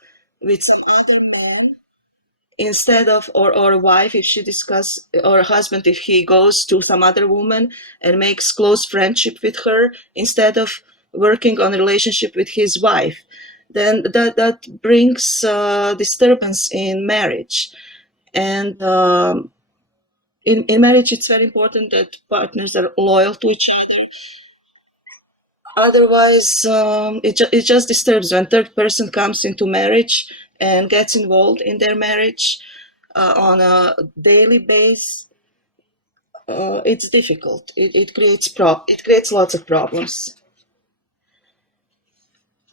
with some other man instead of, or a wife if she discuss, or a husband if he goes to some other woman and makes close friendship with her instead of working on a relationship with his wife, then that brings disturbance in marriage. And in marriage it's very important that partners are loyal to each other. Otherwise it just disturbs when third person comes into marriage and gets involved in their marriage on a daily basis. It's difficult. It creates lots of problems.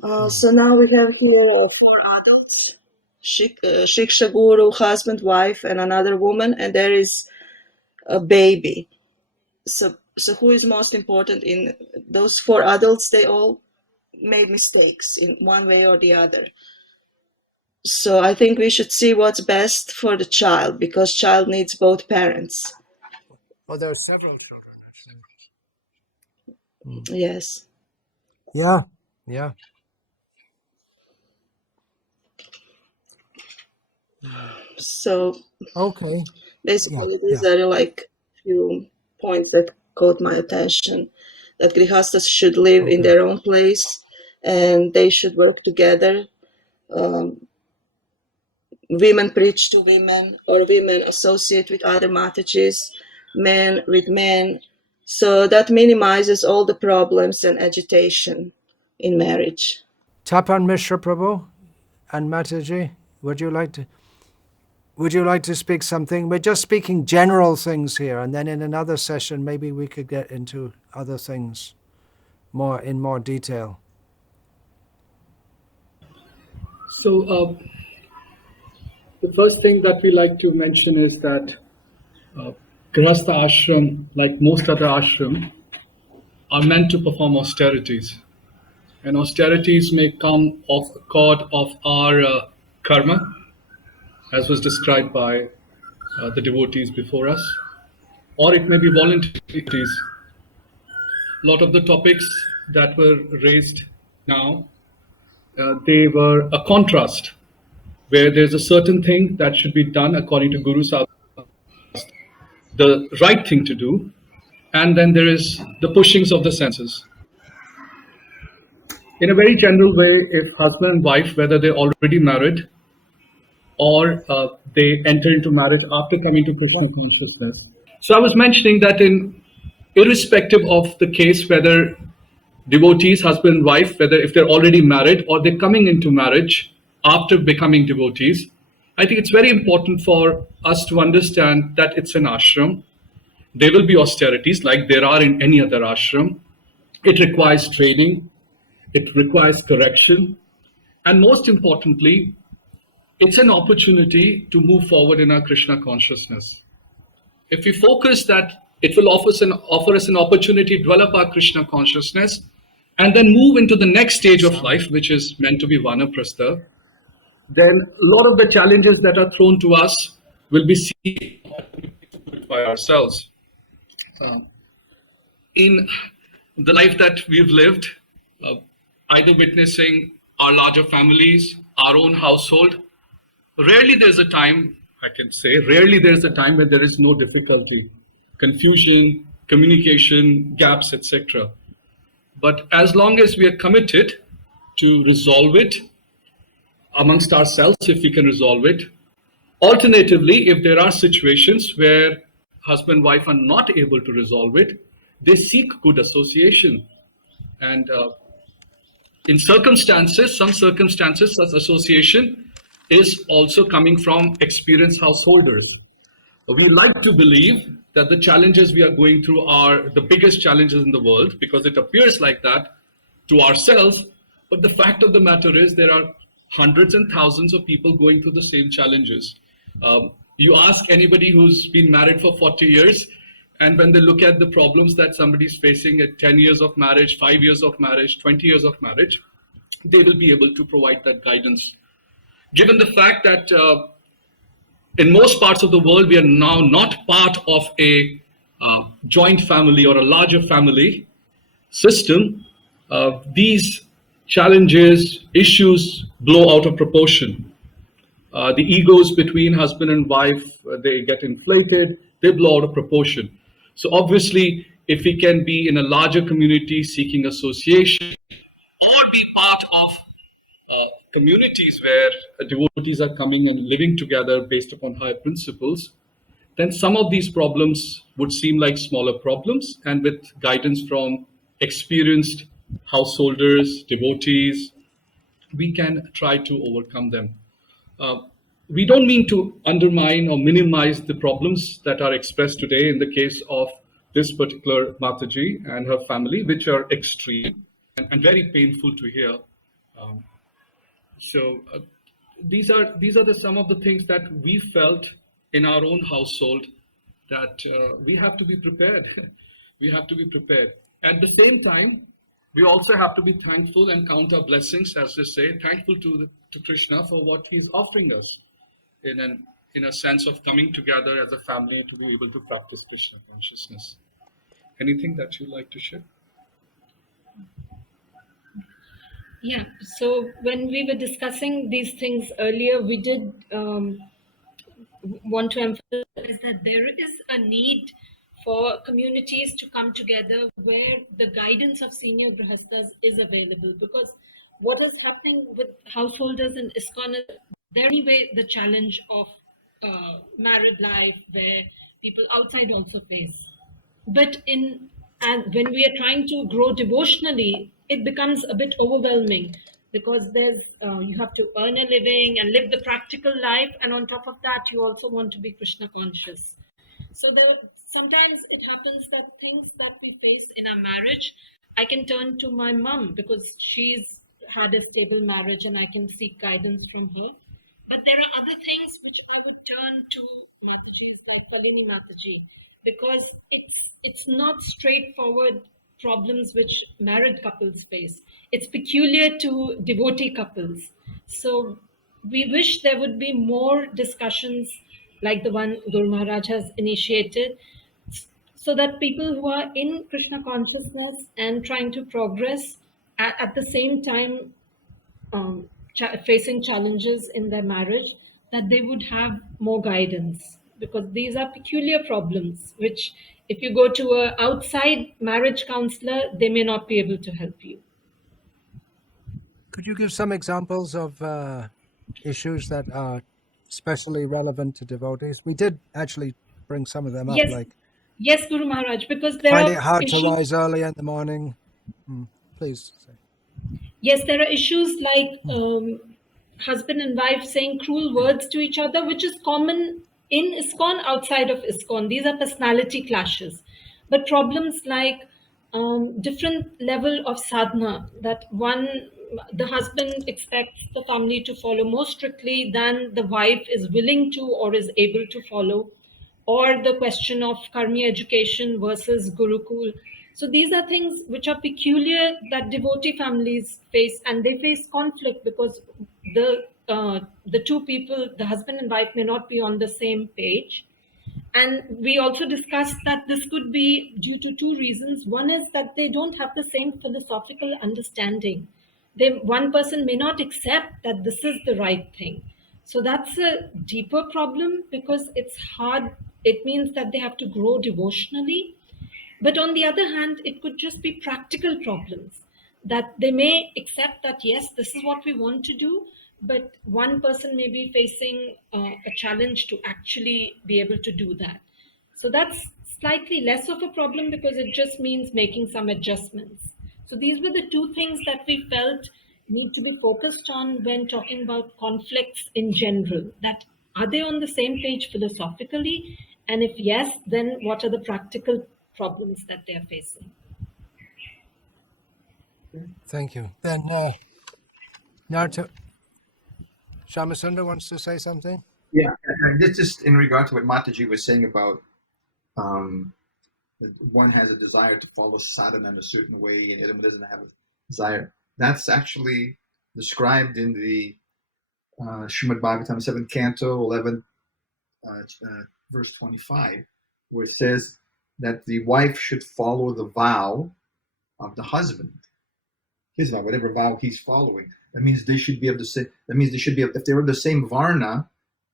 So now we have here 4 adults: Shiksha guru, husband, wife, and another woman, and there is a baby. So who is most important in those 4 adults? They all made mistakes in one way or the other. So I think we should see what's best for the child, because child needs both parents. Well, there are several children. Yes. Yeah. So okay. Basically, these are like few points that caught my attention. That Grhasthas should live in their own place, and they should work together. Women preach to women, or women associate with other Matajis, men with men. So that minimizes all the problems and agitation in marriage. Tapan Mishra Prabhu and Mataji, would you like to speak something? We're just speaking general things here, and then in another session maybe we could get into other things in more detail. So the first thing that we like to mention is that Grhastha ashram, like most other ashram, are meant to perform austerities. And austerities may come off accord of our karma, as was described by the devotees before us, or it may be voluntary. A lot of the topics that were raised now, they were a contrast, where there's a certain thing that should be done according to Guru Sahib, the right thing to do, and then there is the pushings of the senses. In a very general way, if husband and wife, whether they're already married or they enter into marriage after coming to Krishna consciousness. So I was mentioning that irrespective of the case, whether devotees, husband and wife, whether if they're already married or they're coming into marriage after becoming devotees, I think it's very important for us to understand that it's an ashram There will be austerities like there are in any other ashram. It requires training, it requires correction, and most importantly, it's an opportunity to move forward in our Krishna consciousness. If we focus that, it will offer us an opportunity to develop our Krishna consciousness and then move into the next stage of life, which is meant to be Vanaprastha. Then a lot of the challenges that are thrown to us will be seen by ourselves. In the life that we've lived, either witnessing our larger families, our own household, rarely there's a time, I can say, rarely there's a time when there is no difficulty, confusion, communication, gaps, etc. But as long as we are committed to resolve it amongst ourselves, if we can resolve it. Alternatively, if there are situations where husband and wife are not able to resolve it, they seek good association. And in circumstances, some circumstances, such association is also coming from experienced householders. We like to believe that the challenges we are going through are the biggest challenges in the world because it appears like that to ourselves. But the fact of the matter is there are hundreds and thousands of people going through the same challenges. You ask anybody who's been married for 40 years, and when they look at the problems that somebody's facing at 10 years of marriage, 5 years of marriage, 20 years of marriage, they will be able to provide that guidance. Given the fact that in most parts of the world, we are now not part of a joint family or a larger family system, these challenges, issues blow out of proportion. The egos between husband and wife, they get inflated, they blow out of proportion. So obviously, if we can be in a larger community seeking association or be part of communities where devotees are coming and living together based upon higher principles, then some of these problems would seem like smaller problems, and with guidance from experienced householders, devotees, we can try to overcome them. We don't mean to undermine or minimize the problems that are expressed today in the case of this particular Mataji and her family, which are extreme and very painful to hear. These are some of the things that we felt in our own household that we have to be prepared. We have to be prepared. At the same time, we also have to be thankful and count our blessings, as they say, thankful to Krishna for what he's offering us in a sense of coming together as a family to be able to practice Krishna consciousness. Anything that you'd like to share? Yeah, so when we were discussing these things earlier, we did want to emphasize that there is a need for communities to come together where the guidance of senior Grhasthas is available, because what is happening with householders in ISKCON is there anyway the challenge of married life where people outside also face. But when we are trying to grow devotionally, it becomes a bit overwhelming because you have to earn a living and live the practical life, and on top of that, you also want to be Krishna conscious. So sometimes it happens that things that we face in our marriage, I can turn to my mom because she's had a stable marriage and I can seek guidance from her. But there are other things which I would turn to Mataji's like Palini Mataji, because it's not straightforward problems which married couples face. It's peculiar to devotee couples. So we wish there would be more discussions like the one Guru Maharaj has initiated, so that people who are in Krishna consciousness and trying to progress at the same time facing challenges in their marriage, that they would have more guidance, because these are peculiar problems which if you go to an outside marriage counselor, they may not be able to help you. Could you give some examples of issues that are especially relevant to devotees? We did actually bring some of them up, like yes, Guru Maharaj, because there find are it hard issues, to rise early in the morning. Please say. Yes, there are issues like husband and wife saying cruel words to each other, which is common In ISKCON, outside of ISKCON, these are personality clashes. But problems like different level of sadhana, that the husband expects the family to follow more strictly than the wife is willing to or is able to follow, or the question of karmi education versus gurukul. So these are things which are peculiar that devotee families face, and they face conflict because the two people, the husband and wife, may not be on the same page. And we also discussed that this could be due to two reasons. One is that they don't have the same philosophical understanding. One person may not accept that this is the right thing. So that's a deeper problem because it's hard. It means that they have to grow devotionally. But on the other hand, it could just be practical problems that they may accept that, yes, this is what we want to do, but one person may be facing a challenge to actually be able to do that. So that's slightly less of a problem because it just means making some adjustments. So these were the two things that we felt need to be focused on when talking about conflicts in general. That are they on the same page philosophically? And if yes, then what are the practical problems that they are facing? Thank you. Then now to Shamasundar wants to say something. Yeah, and this just in regard to what Mataji was saying about that one has a desire to follow sadhana in a certain way and the other one doesn't have a desire. That's actually described in the Srimad Bhagavatam 7th Canto 11 verse 25, where it says that the wife should follow the vow of the husband. His vow, whatever vow he's following. That means they should be able to say, that means they should be able, if they're the same varna,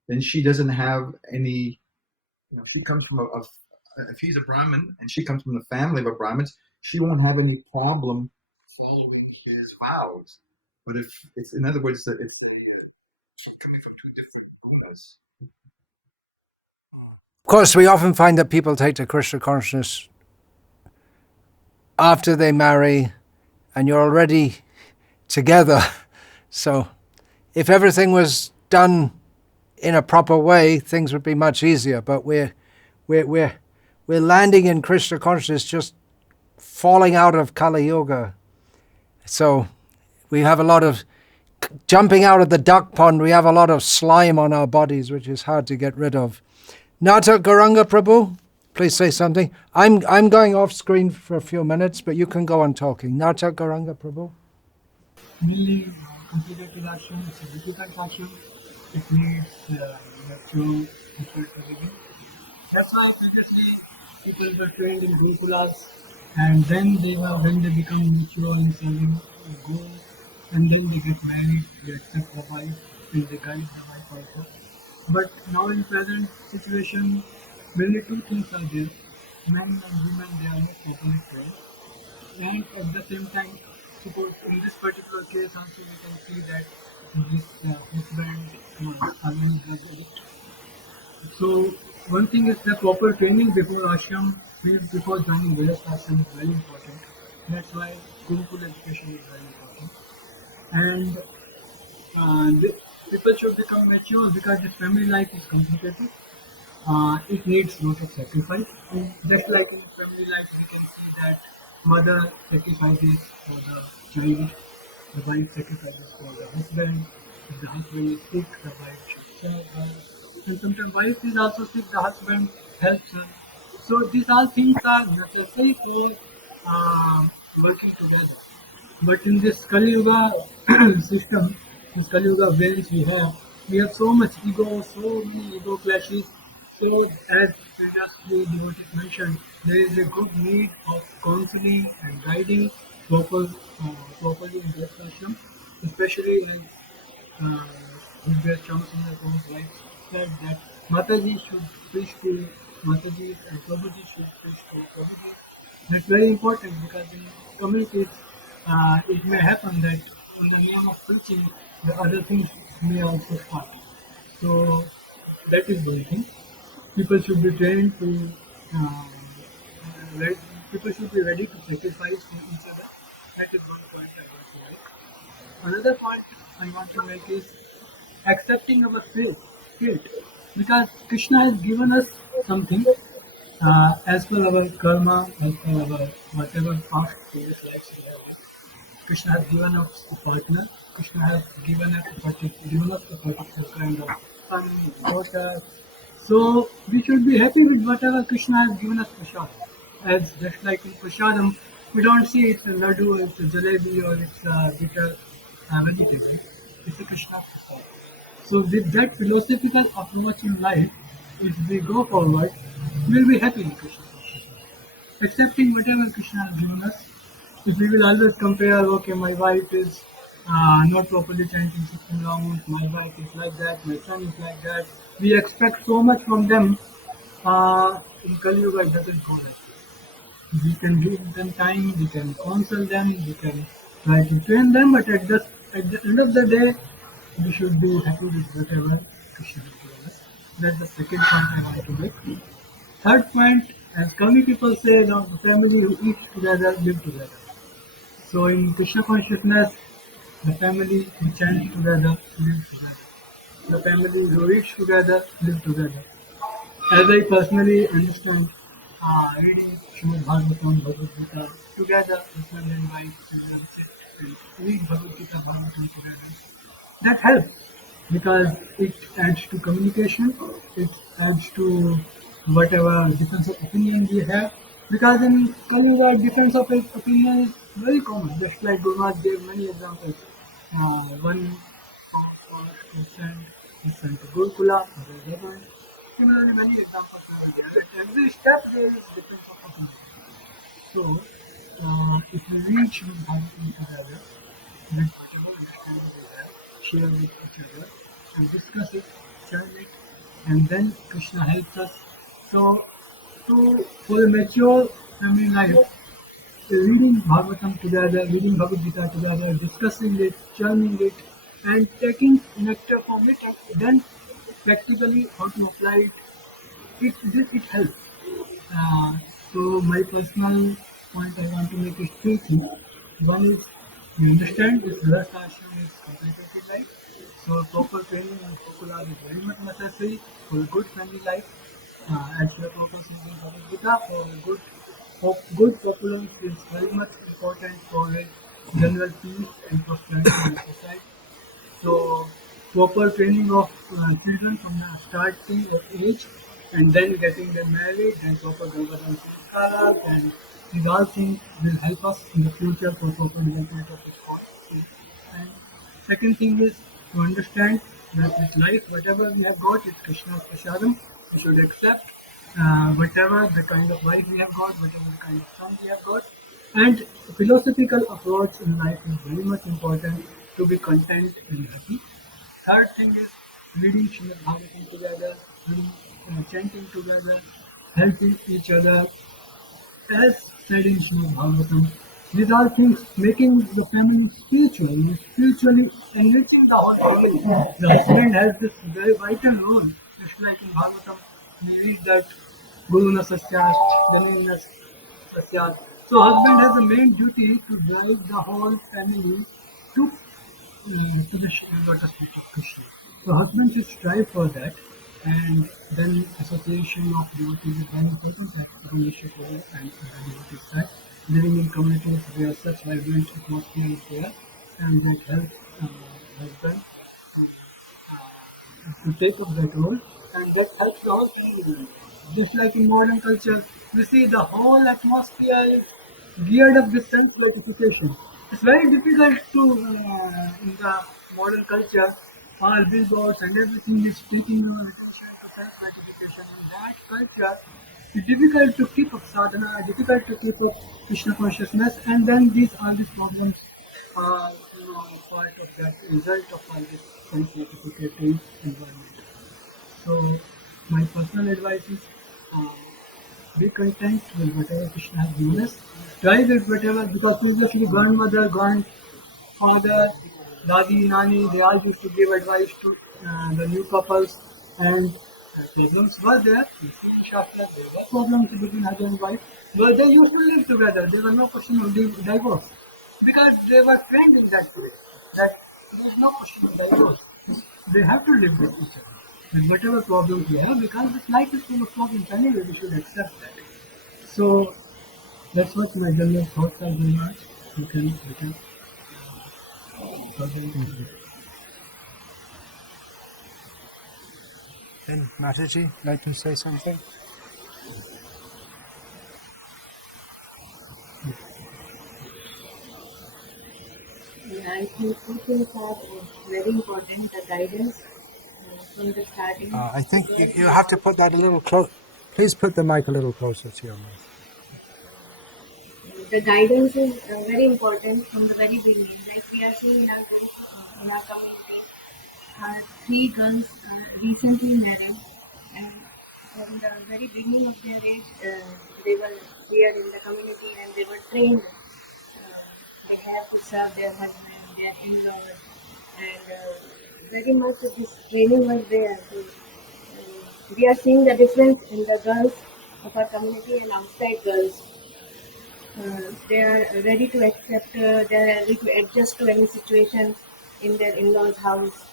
then she doesn't have any, she comes from if he's a Brahmin and she comes from the family of a Brahmin, she won't have any problem following his vows. But if it's, in other words, that if she's coming from two different gunas. Of course, we often find that people take to Krishna consciousness after they marry and you're already together. So if everything was done in a proper way, things would be much easier. But we're landing in Krishna consciousness, just falling out of Kali Yuga. So we have a lot of jumping out of the duck pond. We have a lot of slime on our bodies, which is hard to get rid of. Nata Gauranga Prabhu, please say something. I'm going off screen for a few minutes, but you can go on talking. Nata Gauranga Prabhu. Newly completed ashram, it's a difficult ashram. It needs mature effort to begin. That's why previously people were trained in Gurukulas, and then when they become mature in serving Guru, and then they get married, they accept the wife, and they guide the wife also. But now in present situation, mainly two things are there. Men and women, they are not properly trained. And at the same time, suppose in this particular case also we can see that this husband drug addict. So one thing is the proper training before ashram, before joining Grhastha ashram is very important. That's why Gurukul education is very important. And people should become mature because the family life is complicated. It needs a lot of sacrifice. Just like in family life, we can see that mother sacrifices for the child, the wife sacrifices for the husband. If the husband is sick, the wife should serve her. And sometimes wife is also sick, the husband helps her. So these all things are necessary for working together. But in this Kali Yuga system, this Kali Yuga ways we have so much ego, so many ego clashes. So as previously devotees mentioned, there is a good need of counseling and guiding properly in this ashram, especially as His Chamasundar Prabhu's wife said that Mataji should preach to Mataji and Prabhuji should preach to Prabhuji. That's very important because in communities it may happen that in the name of preaching the other things may also start. So that is one thing. People should be trained to people should be ready to sacrifice for each other. That is one point I want to make. Another point I want to make is accepting our fate. because Krishna has given us something as per our karma, as per our whatever past previous lives we have lived. Krishna has given us a partner. Krishna has given us a particular kind of son, daughter. So we should be happy with whatever Krishna has given us prasad. As just like in prasadam, we don't see it's a Nadu, it's a jalebi, or it's a bitter vegetable. It's a Krishna prasad. So with that philosophical approach in life, if we go forward, we'll be happy in Krishna consciousness. Accepting whatever Krishna has given us. If we will always compare, okay, my wife is not properly chanting 16 rounds, my wife is like that, my son is like that. We expect so much from them. In Kali Yuga, it doesn't go like this. We can give them time, we can counsel them, we can try to train them, but at the end of the day, we should be happy with whatever Krishna has given us. That's the second point I want to make. Third point, as Kali people say, the family who eat together live together. So in Krishna consciousness, the family who chant together live together. The family who eat together live together. As I personally understand, reading Srimad Bhagavatam, Bhagavad Gita together, husband and wife, and sit and read Bhagavad Gita, Bhagavatam together, that helps because it adds to communication, it adds to whatever difference of opinion we have. Because in Kali Yuga, difference of opinion is very common. Just like Guru Maharaj gave many examples. One was sent to Gurukula, other doesn't. Similarly, many examples are there. At every step, there is difference of opinion. So, if we reach with Bhagavatam together, with whatever understanding we have, share with each other, and discuss it, chant it, and then Krishna helps us. So, for a mature family life, reading Bhagavatam together, reading Bhagavad Gita together, discussing it, chanting it, and taking nectar from it, and then practically how to apply it, it helps. So my personal point I want to make is two things. One is you understand this Grhastha Ashram is complicated life. So proper training and popular is very much necessary for a good family life. As Sri Prabhupada says in Bhagavad Gita, for good populance is very much important for a general peace and prosperity in the society. So proper training of children from the starting of age and then getting them married and proper governance sanskaras, and these all things will help us in the future for proper development of this policy. And second thing is to understand that with life, whatever we have got is Krishna's prasadam. We should accept whatever the kind of wife we have got, whatever the kind of son we have got. And philosophical approach in life is very much important to be content and happy. Third thing is reading Srimad Bhagavatam together, reading, chanting together, helping each other. As said in Srimad Bhagavatam, these are things making the family spiritual, spiritually enriching the whole family. The husband has this very vital role, just like in Bhagavatam, we read that Guru na sasyat, Dani na sasyat. So husband has the main duty to drive the whole family to the lotus feet of Krishna. So husband should strive for that, and then association of devotees is very important, like relationship and devotees side. Living in communities where such vibrant atmosphere is there, and that helps husband to take up that role, and that helps the whole family. Just like in modern culture, we see the whole atmosphere is geared up with sense gratification. It's very difficult to, in the modern culture, all billboards and everything is taking your attention to self gratification. In that culture, it's difficult to keep up sadhana, difficult to keep up Krishna consciousness, and then all these problems are part of that result of all this sense gratification environment. So, my personal advice is be content with whatever Krishna has given us. Try with whatever, because previously grandmother, grandfather, Dadi, Nani, they all used to give advice to the new couples, and problems were there. There were problems between husband and wife, but they used to live together. There was no question of divorce, because they were trained in that way, that there is no question of divorce. They have to live with each other. with whatever problems we have, because this life is full of problems anyway, we should accept that. So that's what my general thoughts are very much. You can Then Mataji, like to say something? Yeah, I think two things are very important. The guidance from the starting. I think you have to put that a little close. Please put the mic a little closer to your mouth. The guidance is very important from the very beginning. Like we are seeing in our group, in our community, 3 girls recently married, and from the very beginning of their age, they were here in the community and they were trained. They have to serve their husband, their in-laws, and very much of this training was there. So, we are seeing the difference in the girls of our community and outside girls. They are ready to accept, they are ready to adjust to any situation in their in-laws' house.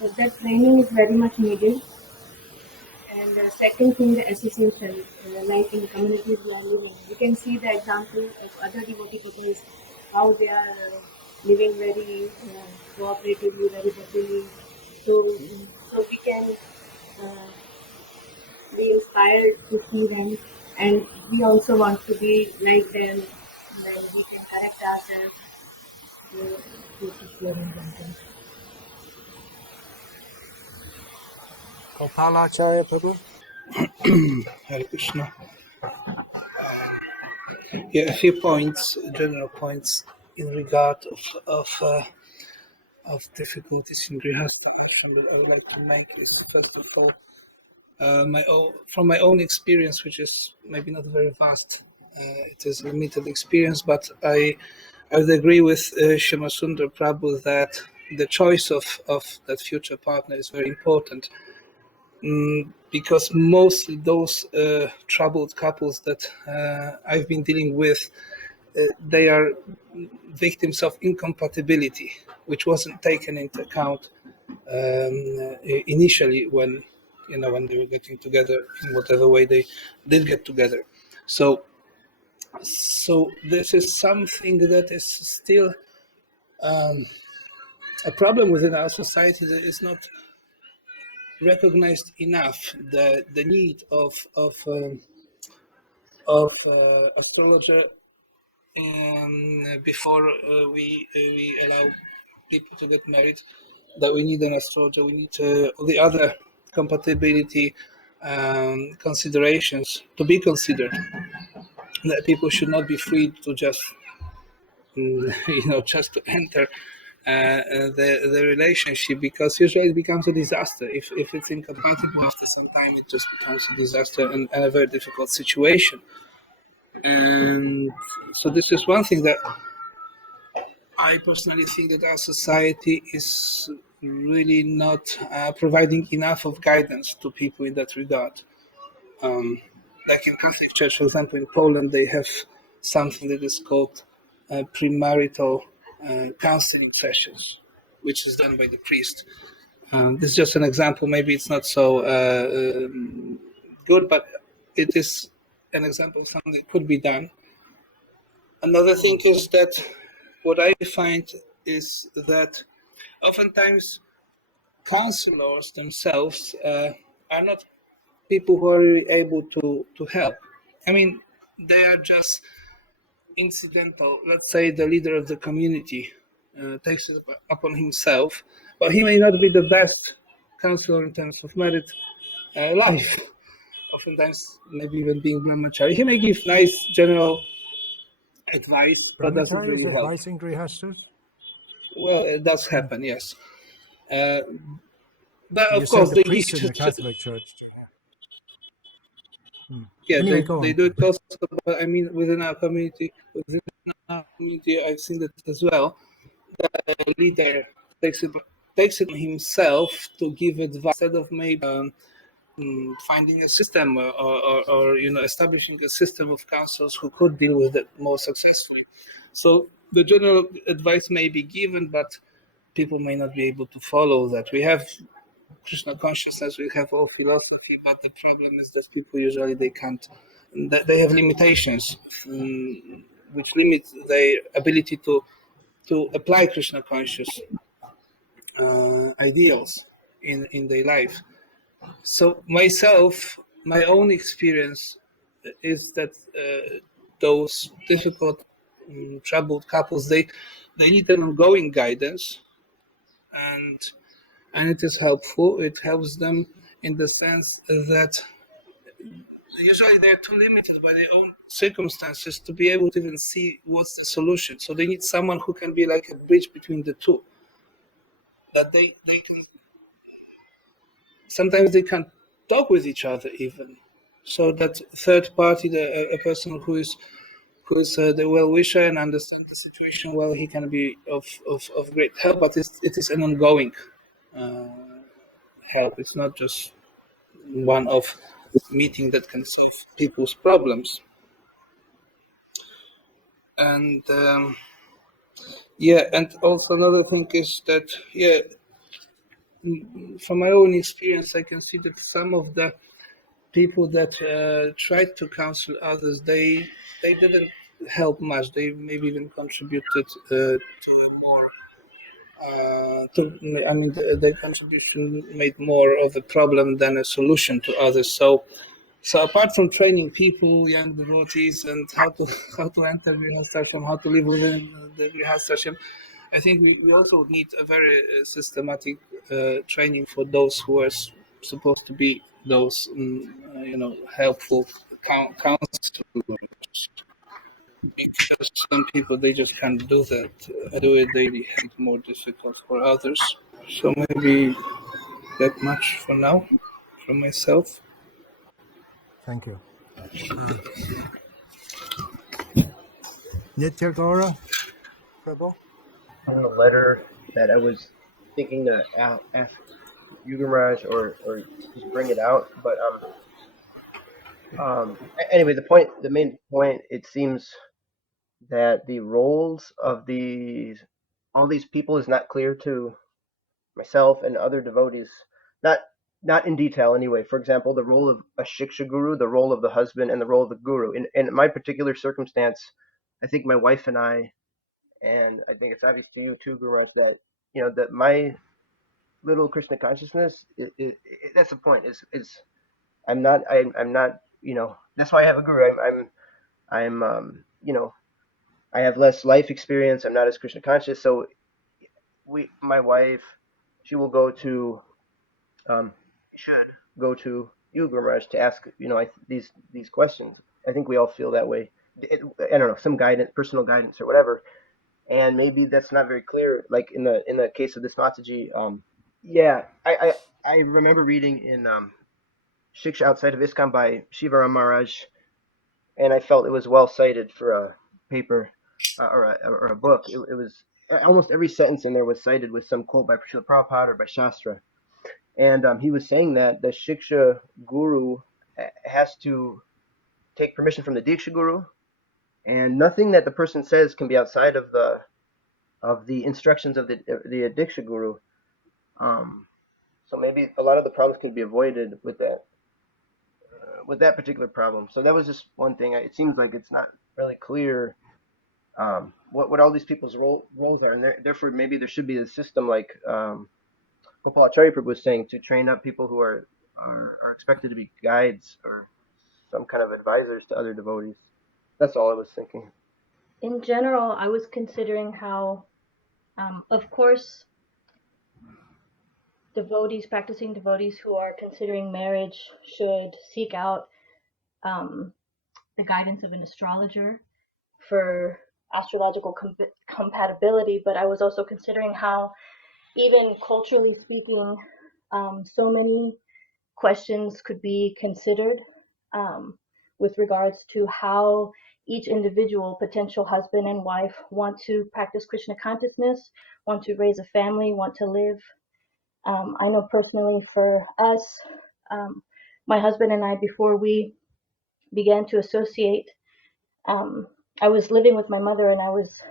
So that training is very much needed. And the second thing, the association, like in communities we are living. We can see the example of other devotee couples, how they are living very cooperatively, very happily. So we can be inspired to see them, and we also want to be like them. Then we can correct ourselves to share them. Gopalacharya Prabhu? Hare Krishna. Yeah, a few points, general points in regard of difficulties in Grhastha ashram that I would like to make is, first of all, from my own experience, which is maybe not very vast. It is limited experience, but I would agree with Shyamasundar Prabhu that the choice of that future partner is very important. Because mostly those troubled couples that I've been dealing with, they are victims of incompatibility, which wasn't taken into account initially when they were getting together in whatever way they did get together. So this is something that is still a problem within our society that is not recognized enough, the need of astrologer before we allow people to get married, that we need an astrologer, we need all the other compatibility considerations to be considered, that people should not be free to just just to enter the relationship, because usually it becomes a disaster. If it's incompatible, after some time it just becomes a disaster and a very difficult situation. And so this is one thing that I personally think that our society is really not providing enough of guidance to people in that regard. Like in Catholic Church, for example, in Poland, they have something that is called premarital counseling sessions, which is done by the priest. This is just an example. Maybe it's not so good, but it is an example of something that could be done. Another thing is that what I find is that oftentimes counselors themselves are not people who are really able to help. I mean, they are just incidental. Let's say the leader of the community takes it upon himself, but he may not be the best counselor in terms of married life. Oftentimes, maybe even being Brahmacari, he may give nice general advice, but doesn't Brahmacaris really help. advising Grhasthas? Well, it does happen, yes. But You of course, said they the priests in the Catholic Church. yeah, Anyway, go they on. do it also. But I mean, within our community, I've seen that as well. The leader takes it on himself to give advice instead of maybe finding a system or establishing a system of councils who could deal with it more successfully. So the general advice may be given, but people may not be able to follow that. We have Krishna consciousness, we have all philosophy, but the problem is that people usually they can't, they have limitations, which limit their ability to apply Krishna conscious ideals in their life. So myself, my own experience is that those difficult, troubled couples, they need an ongoing guidance, and it is helpful. It helps them in the sense that usually they're too limited by their own circumstances to be able to even see what's the solution. So they need someone who can be like a bridge between the two. That they can sometimes they can't talk with each other even. So that third party, a person who is the well-wisher and understands the situation well, he can be of great help. But it is an ongoing help. It's not just one-off meeting that can solve people's problems. And and also another thing is that from my own experience, I can see that some of the people that tried to counsel others, they didn't help much. They maybe even contributed to a more. Their contribution made more of a problem than a solution to others. So apart from training people, young devotees, and how to enter Grhastha, how to live within the Grhastha, I think we also need a very systematic training for those who are supposed to be those helpful counselors. Because some people they just can't do that. Do it daily and more difficult for others. So maybe that much for now from myself. Thank you. Nitya Gora, Prabhu? On the letter that I was thinking to ask Yugamaraj or just bring it out, but anyway, the main point, it seems that the roles of all these people is not clear to myself and other devotees, not in detail anyway. For example, the role of a shiksha guru, the role of the husband, and the role of the guru. In my particular circumstance, I think my wife and I, and I think it's obvious to you too, Guru, that that my little Krishna consciousness, that's the point. Is I'm not that's why I have a guru. I'm I have less life experience. I'm not as Krishna conscious. So my wife, she will go to should go to you, Guru Maharaj, to ask these questions. I think we all feel that way. I don't know, some guidance, personal guidance or whatever. And maybe that's not very clear. Like in the case of this Mataji, I remember reading in Shiksha Outside of ISKCON by Shivaram Maharaj, and I felt it was well cited for a paper or a book. It was almost every sentence in there was cited with some quote by Srila Prabhupada or by Shastra, and he was saying that the Shiksha Guru has to take permission from the Diksha Guru, and nothing that the person says can be outside of the instructions of the Diksha Guru. So maybe a lot of the problems can be avoided with that particular problem. So that was just one thing. It seems like it's not really clear what all these people's roles are, and therefore maybe there should be a system like Gopal Acharya Prabhu was saying, to train up people who are expected to be guides or some kind of advisors to other devotees. That's all I was thinking. In general, I was considering how, of course, practicing devotees who are considering marriage should seek out the guidance of an astrologer for astrological compatibility, but I was also considering how, even culturally speaking, so many questions could be considered with regards to how each individual potential husband and wife want to practice Krishna consciousness, want to raise a family, want to live. I know personally for us, my husband and I, before we began to associate, I was living with my mother and I was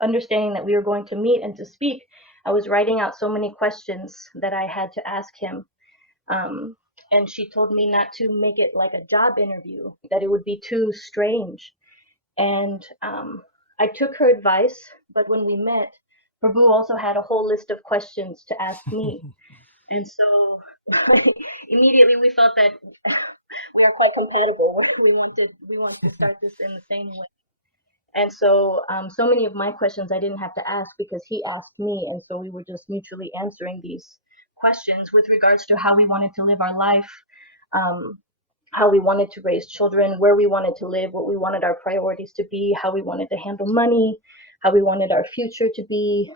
understanding that we were going to meet and to speak. I was writing out so many questions that I had to ask him. And she told me not to make it like a job interview, that it would be too strange. And I took her advice, but when we met, Prabhu also had a whole list of questions to ask me. And so immediately we felt that we were quite compatible. We wanted to start this in the same way. And so so many of my questions I didn't have to ask because he asked me. And so we were just mutually answering these questions with regards to how we wanted to live our life, how we wanted to raise children, where we wanted to live, what we wanted our priorities to be, how we wanted to handle money, how we wanted our future to be,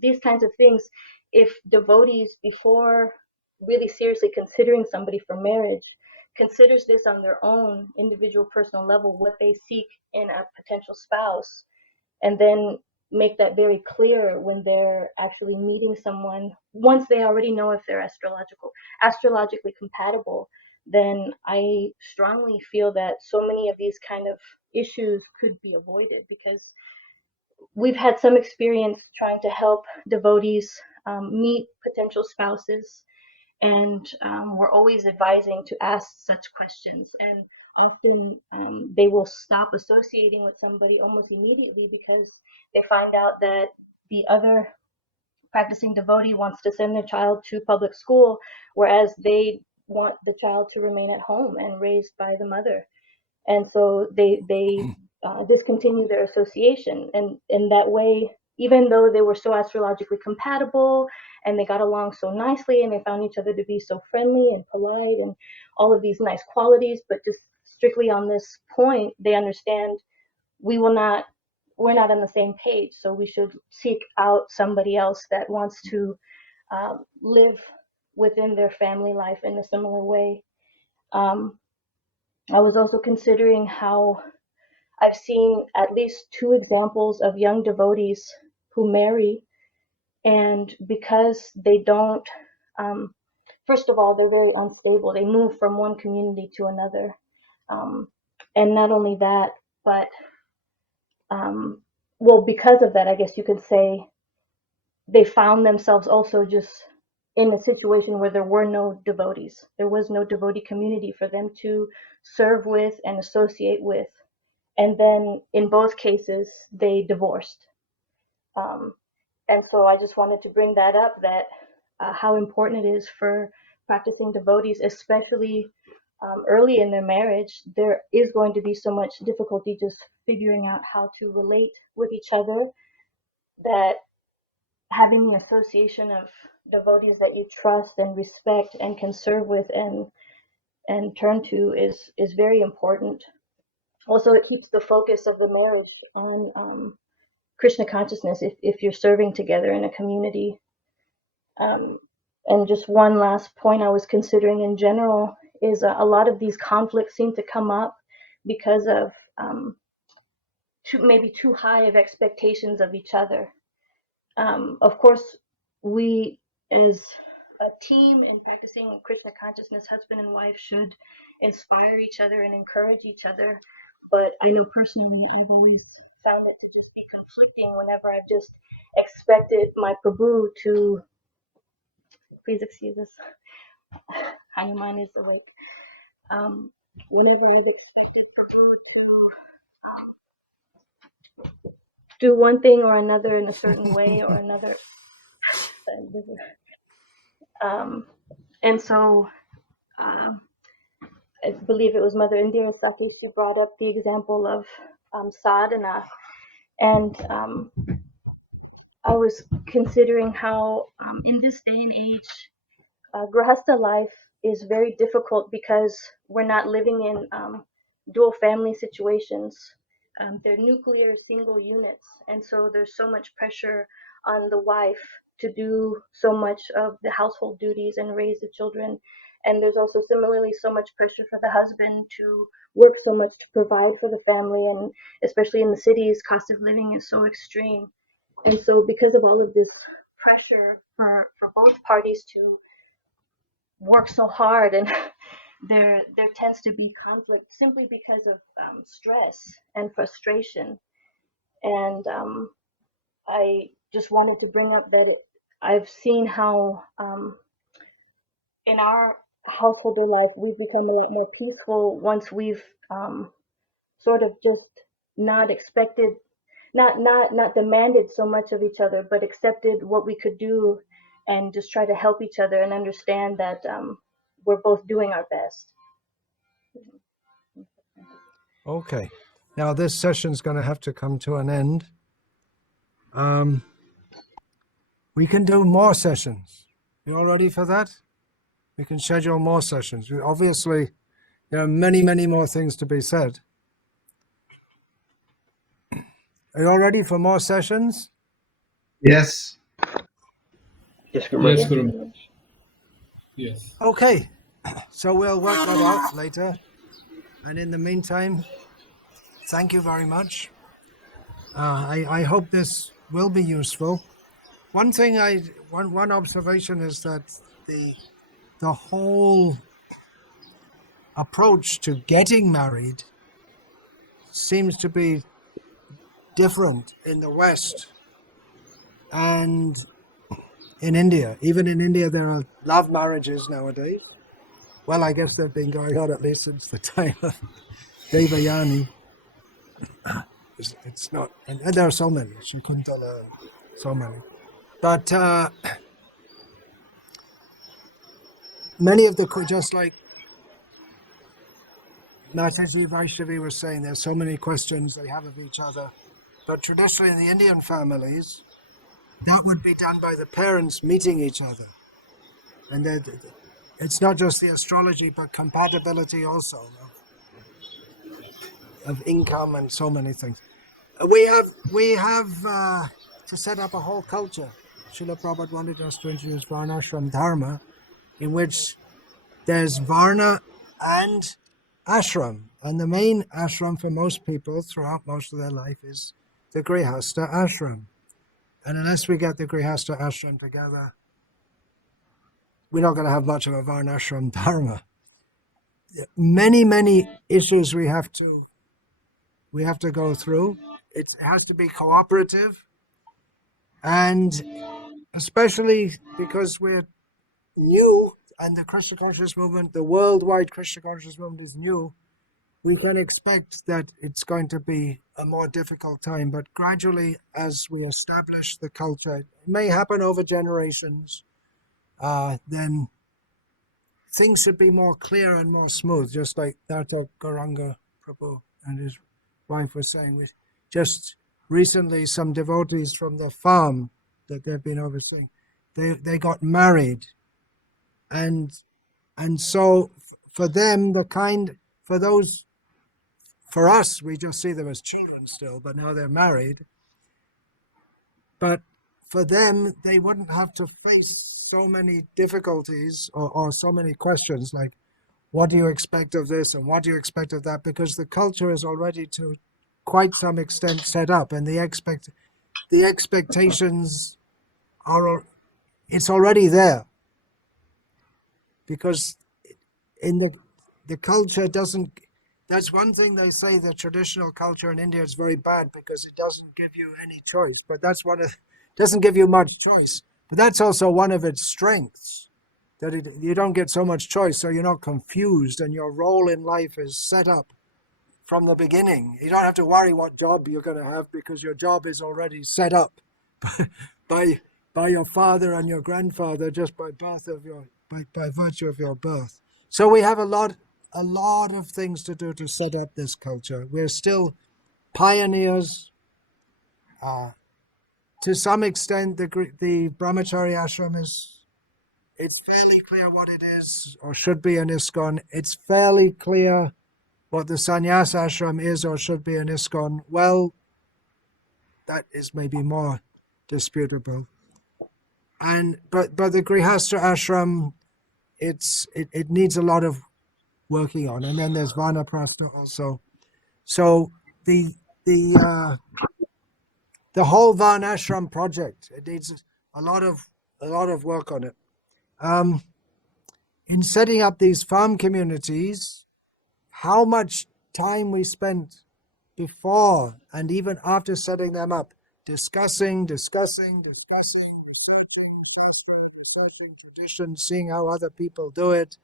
these kinds of things. If devotees, before really seriously considering somebody for marriage, considers this on their own individual personal level, what they seek in a potential spouse, and then make that very clear when they're actually meeting someone, once they already know if they're astrologically compatible, then I strongly feel that so many of these kind of issues could be avoided, because we've had some experience trying to help devotees meet potential spouses, and we're always advising to ask such questions. And often they will stop associating with somebody almost immediately because they find out that the other practicing devotee wants to send their child to public school, whereas they want the child to remain at home and raised by the mother. And so they discontinue their association. And in that way, even though they were so astrologically compatible and they got along so nicely and they found each other to be so friendly and polite and all of these nice qualities, but just strictly on this point, they understand we're not on the same page, so we should seek out somebody else that wants to live within their family life in a similar way. I was also considering how I've seen at least 2 examples of young devotees who marry, and because they don't, first of all, they're very unstable. They move from one community to another. And not only that, but, well, because of that, I guess you could say, they found themselves also just in a situation where there were no devotees. There was no devotee community for them to serve with and associate with. And then in both cases, they divorced. And so I just wanted to bring that up, that how important it is for practicing devotees, especially early in their marriage. There is going to be so much difficulty just figuring out how to relate with each other, that having the association of devotees that you trust and respect and can serve with and turn to is very important. Also, it keeps the focus of the marriage on Krishna consciousness if you're serving together in a community. And just one last point I was considering in general is a lot of these conflicts seem to come up because of maybe too high of expectations of each other. Of course, we as a team in practicing Krishna consciousness, husband and wife, should inspire each other and encourage each other. But I know personally, I've always found it to just be conflicting whenever I've just expected my Prabhu to, please excuse us, Hanuman is awake. Whenever I've expected Prabhu to do one thing or another in a certain way or another. And so I believe it was Mother Indira Sati, she brought up the example of sadhana. And I was considering how in this day and age, Grhastha life is very difficult because we're not living in dual family situations. They're nuclear single units. And so there's so much pressure on the wife to do so much of the household duties and raise the children. And there's also similarly so much pressure for the husband to work so much to provide for the family. And especially in the cities, cost of living is so extreme. And so because of all of this pressure for both parties to work so hard, and there tends to be conflict simply because of stress and frustration. And I just wanted to bring up that I've seen how in our householder life we've become a lot more peaceful once we've sort of just not expected, not demanded so much of each other, but accepted what we could do and just try to help each other and understand that we're both doing our best. Okay. Now this session's going to have to come to an end. We can do more sessions. You all ready for that? We can schedule more sessions. Obviously, there are many, many more things to be said. Are you all ready for more sessions? Yes. Yes, Guru Maharaj. Yes, Guru Maharaj. Yes. Okay. So we'll work that out later. And in the meantime, thank you very much. I hope this will be useful. One thing one observation is that the whole approach to getting married seems to be different in the West and in India. Even in India, there are love marriages nowadays. Well, I guess they've been going on at least since the time of Devayani. It's not, and there are so many, Shakuntala, so many. But many of the, just like Mataji Vaishnavi was saying, there's so many questions they have of each other. But traditionally in the Indian families, that would be done by the parents meeting each other. And it's not just the astrology, but compatibility also of income and so many things. We have to set up a whole culture. Srila Prabhupada wanted us to introduce Varnashram Dharma, in which there's Varna and ashram. And the main ashram for most people throughout most of their life is the Grhastha ashram. And unless we get the Grhastha ashram together, we're not going to have much of a Varnashram Dharma. Many, many issues we have to go through. It has to be cooperative, and especially because we're new and the Krishna conscious movement, the worldwide Krishna conscious movement is new, we can expect that it's going to be a more difficult time. But gradually, as we establish the culture, it may happen over generations, then things should be more clear and more smooth, just like Dr. Gauranga Prabhu and his wife were saying. We just recently, some devotees from the farm that they've been overseeing, they got married. And so for them, for us, we just see them as children still, but now they're married. But for them, they wouldn't have to face so many difficulties or so many questions like, what do you expect of this and what do you expect of that? Because the culture is already to quite some extent set up, and the expectations it's already there. Because in the culture doesn't, that's one thing they say, the traditional culture in India is very bad because it doesn't give you any choice. But doesn't give you much choice. But that's also one of its strengths, that you don't get so much choice, so you're not confused, and your role in life is set up from the beginning. You don't have to worry what job you're going to have because your job is already set up by your father and your grandfather just by virtue of your birth. So we have a lot of things to do to set up this culture. We're still pioneers. To some extent, the Brahmachari ashram it's fairly clear what it is or should be an ISKCON. It's fairly clear what the sannyas ashram is or should be an ISKCON. Well, that is maybe more disputable. But the Grihastha ashram, it needs a lot of working on. And then there's Vanaprastha also. So the whole Varnashram project, it needs a lot of work on it. In setting up these farm communities, how much time we spent before and even after setting them up, discussing, researching traditions, seeing how other people do it.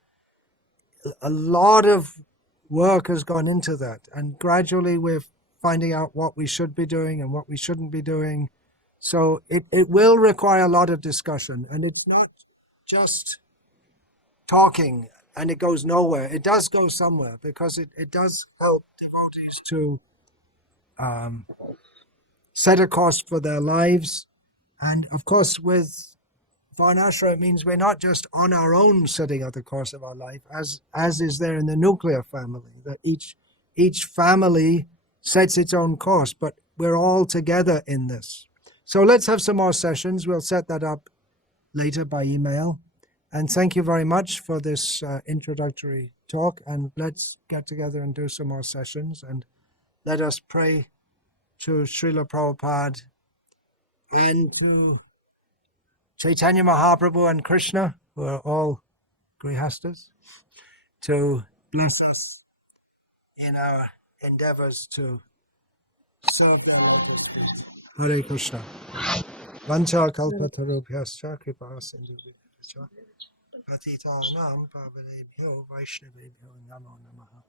A lot of work has gone into that, and gradually we're finding out what we should be doing and what we shouldn't be doing. So it will require a lot of discussion, and it's not just talking and it goes nowhere. It does go somewhere, because it does help devotees to set a course for their lives. And of course, with Varnashram, it means we're not just on our own setting out the course of our life, as is there in the nuclear family, that each family sets its own course, but we're all together in this. So let's have some more sessions. We'll set that up later by email. And thank you very much for this introductory talk. And let's get together and do some more sessions. And let us pray to Srila Prabhupada and to Chaitanya Mahaprabhu and Krishna, who are all Grhasthas, to bless us in our endeavors to serve them with this faith. Hare Krishna. Vancha kalpatarubhyascha kripa sindhubhyascha patitanam pavanebhyo vaishnavebhyo namo namaha.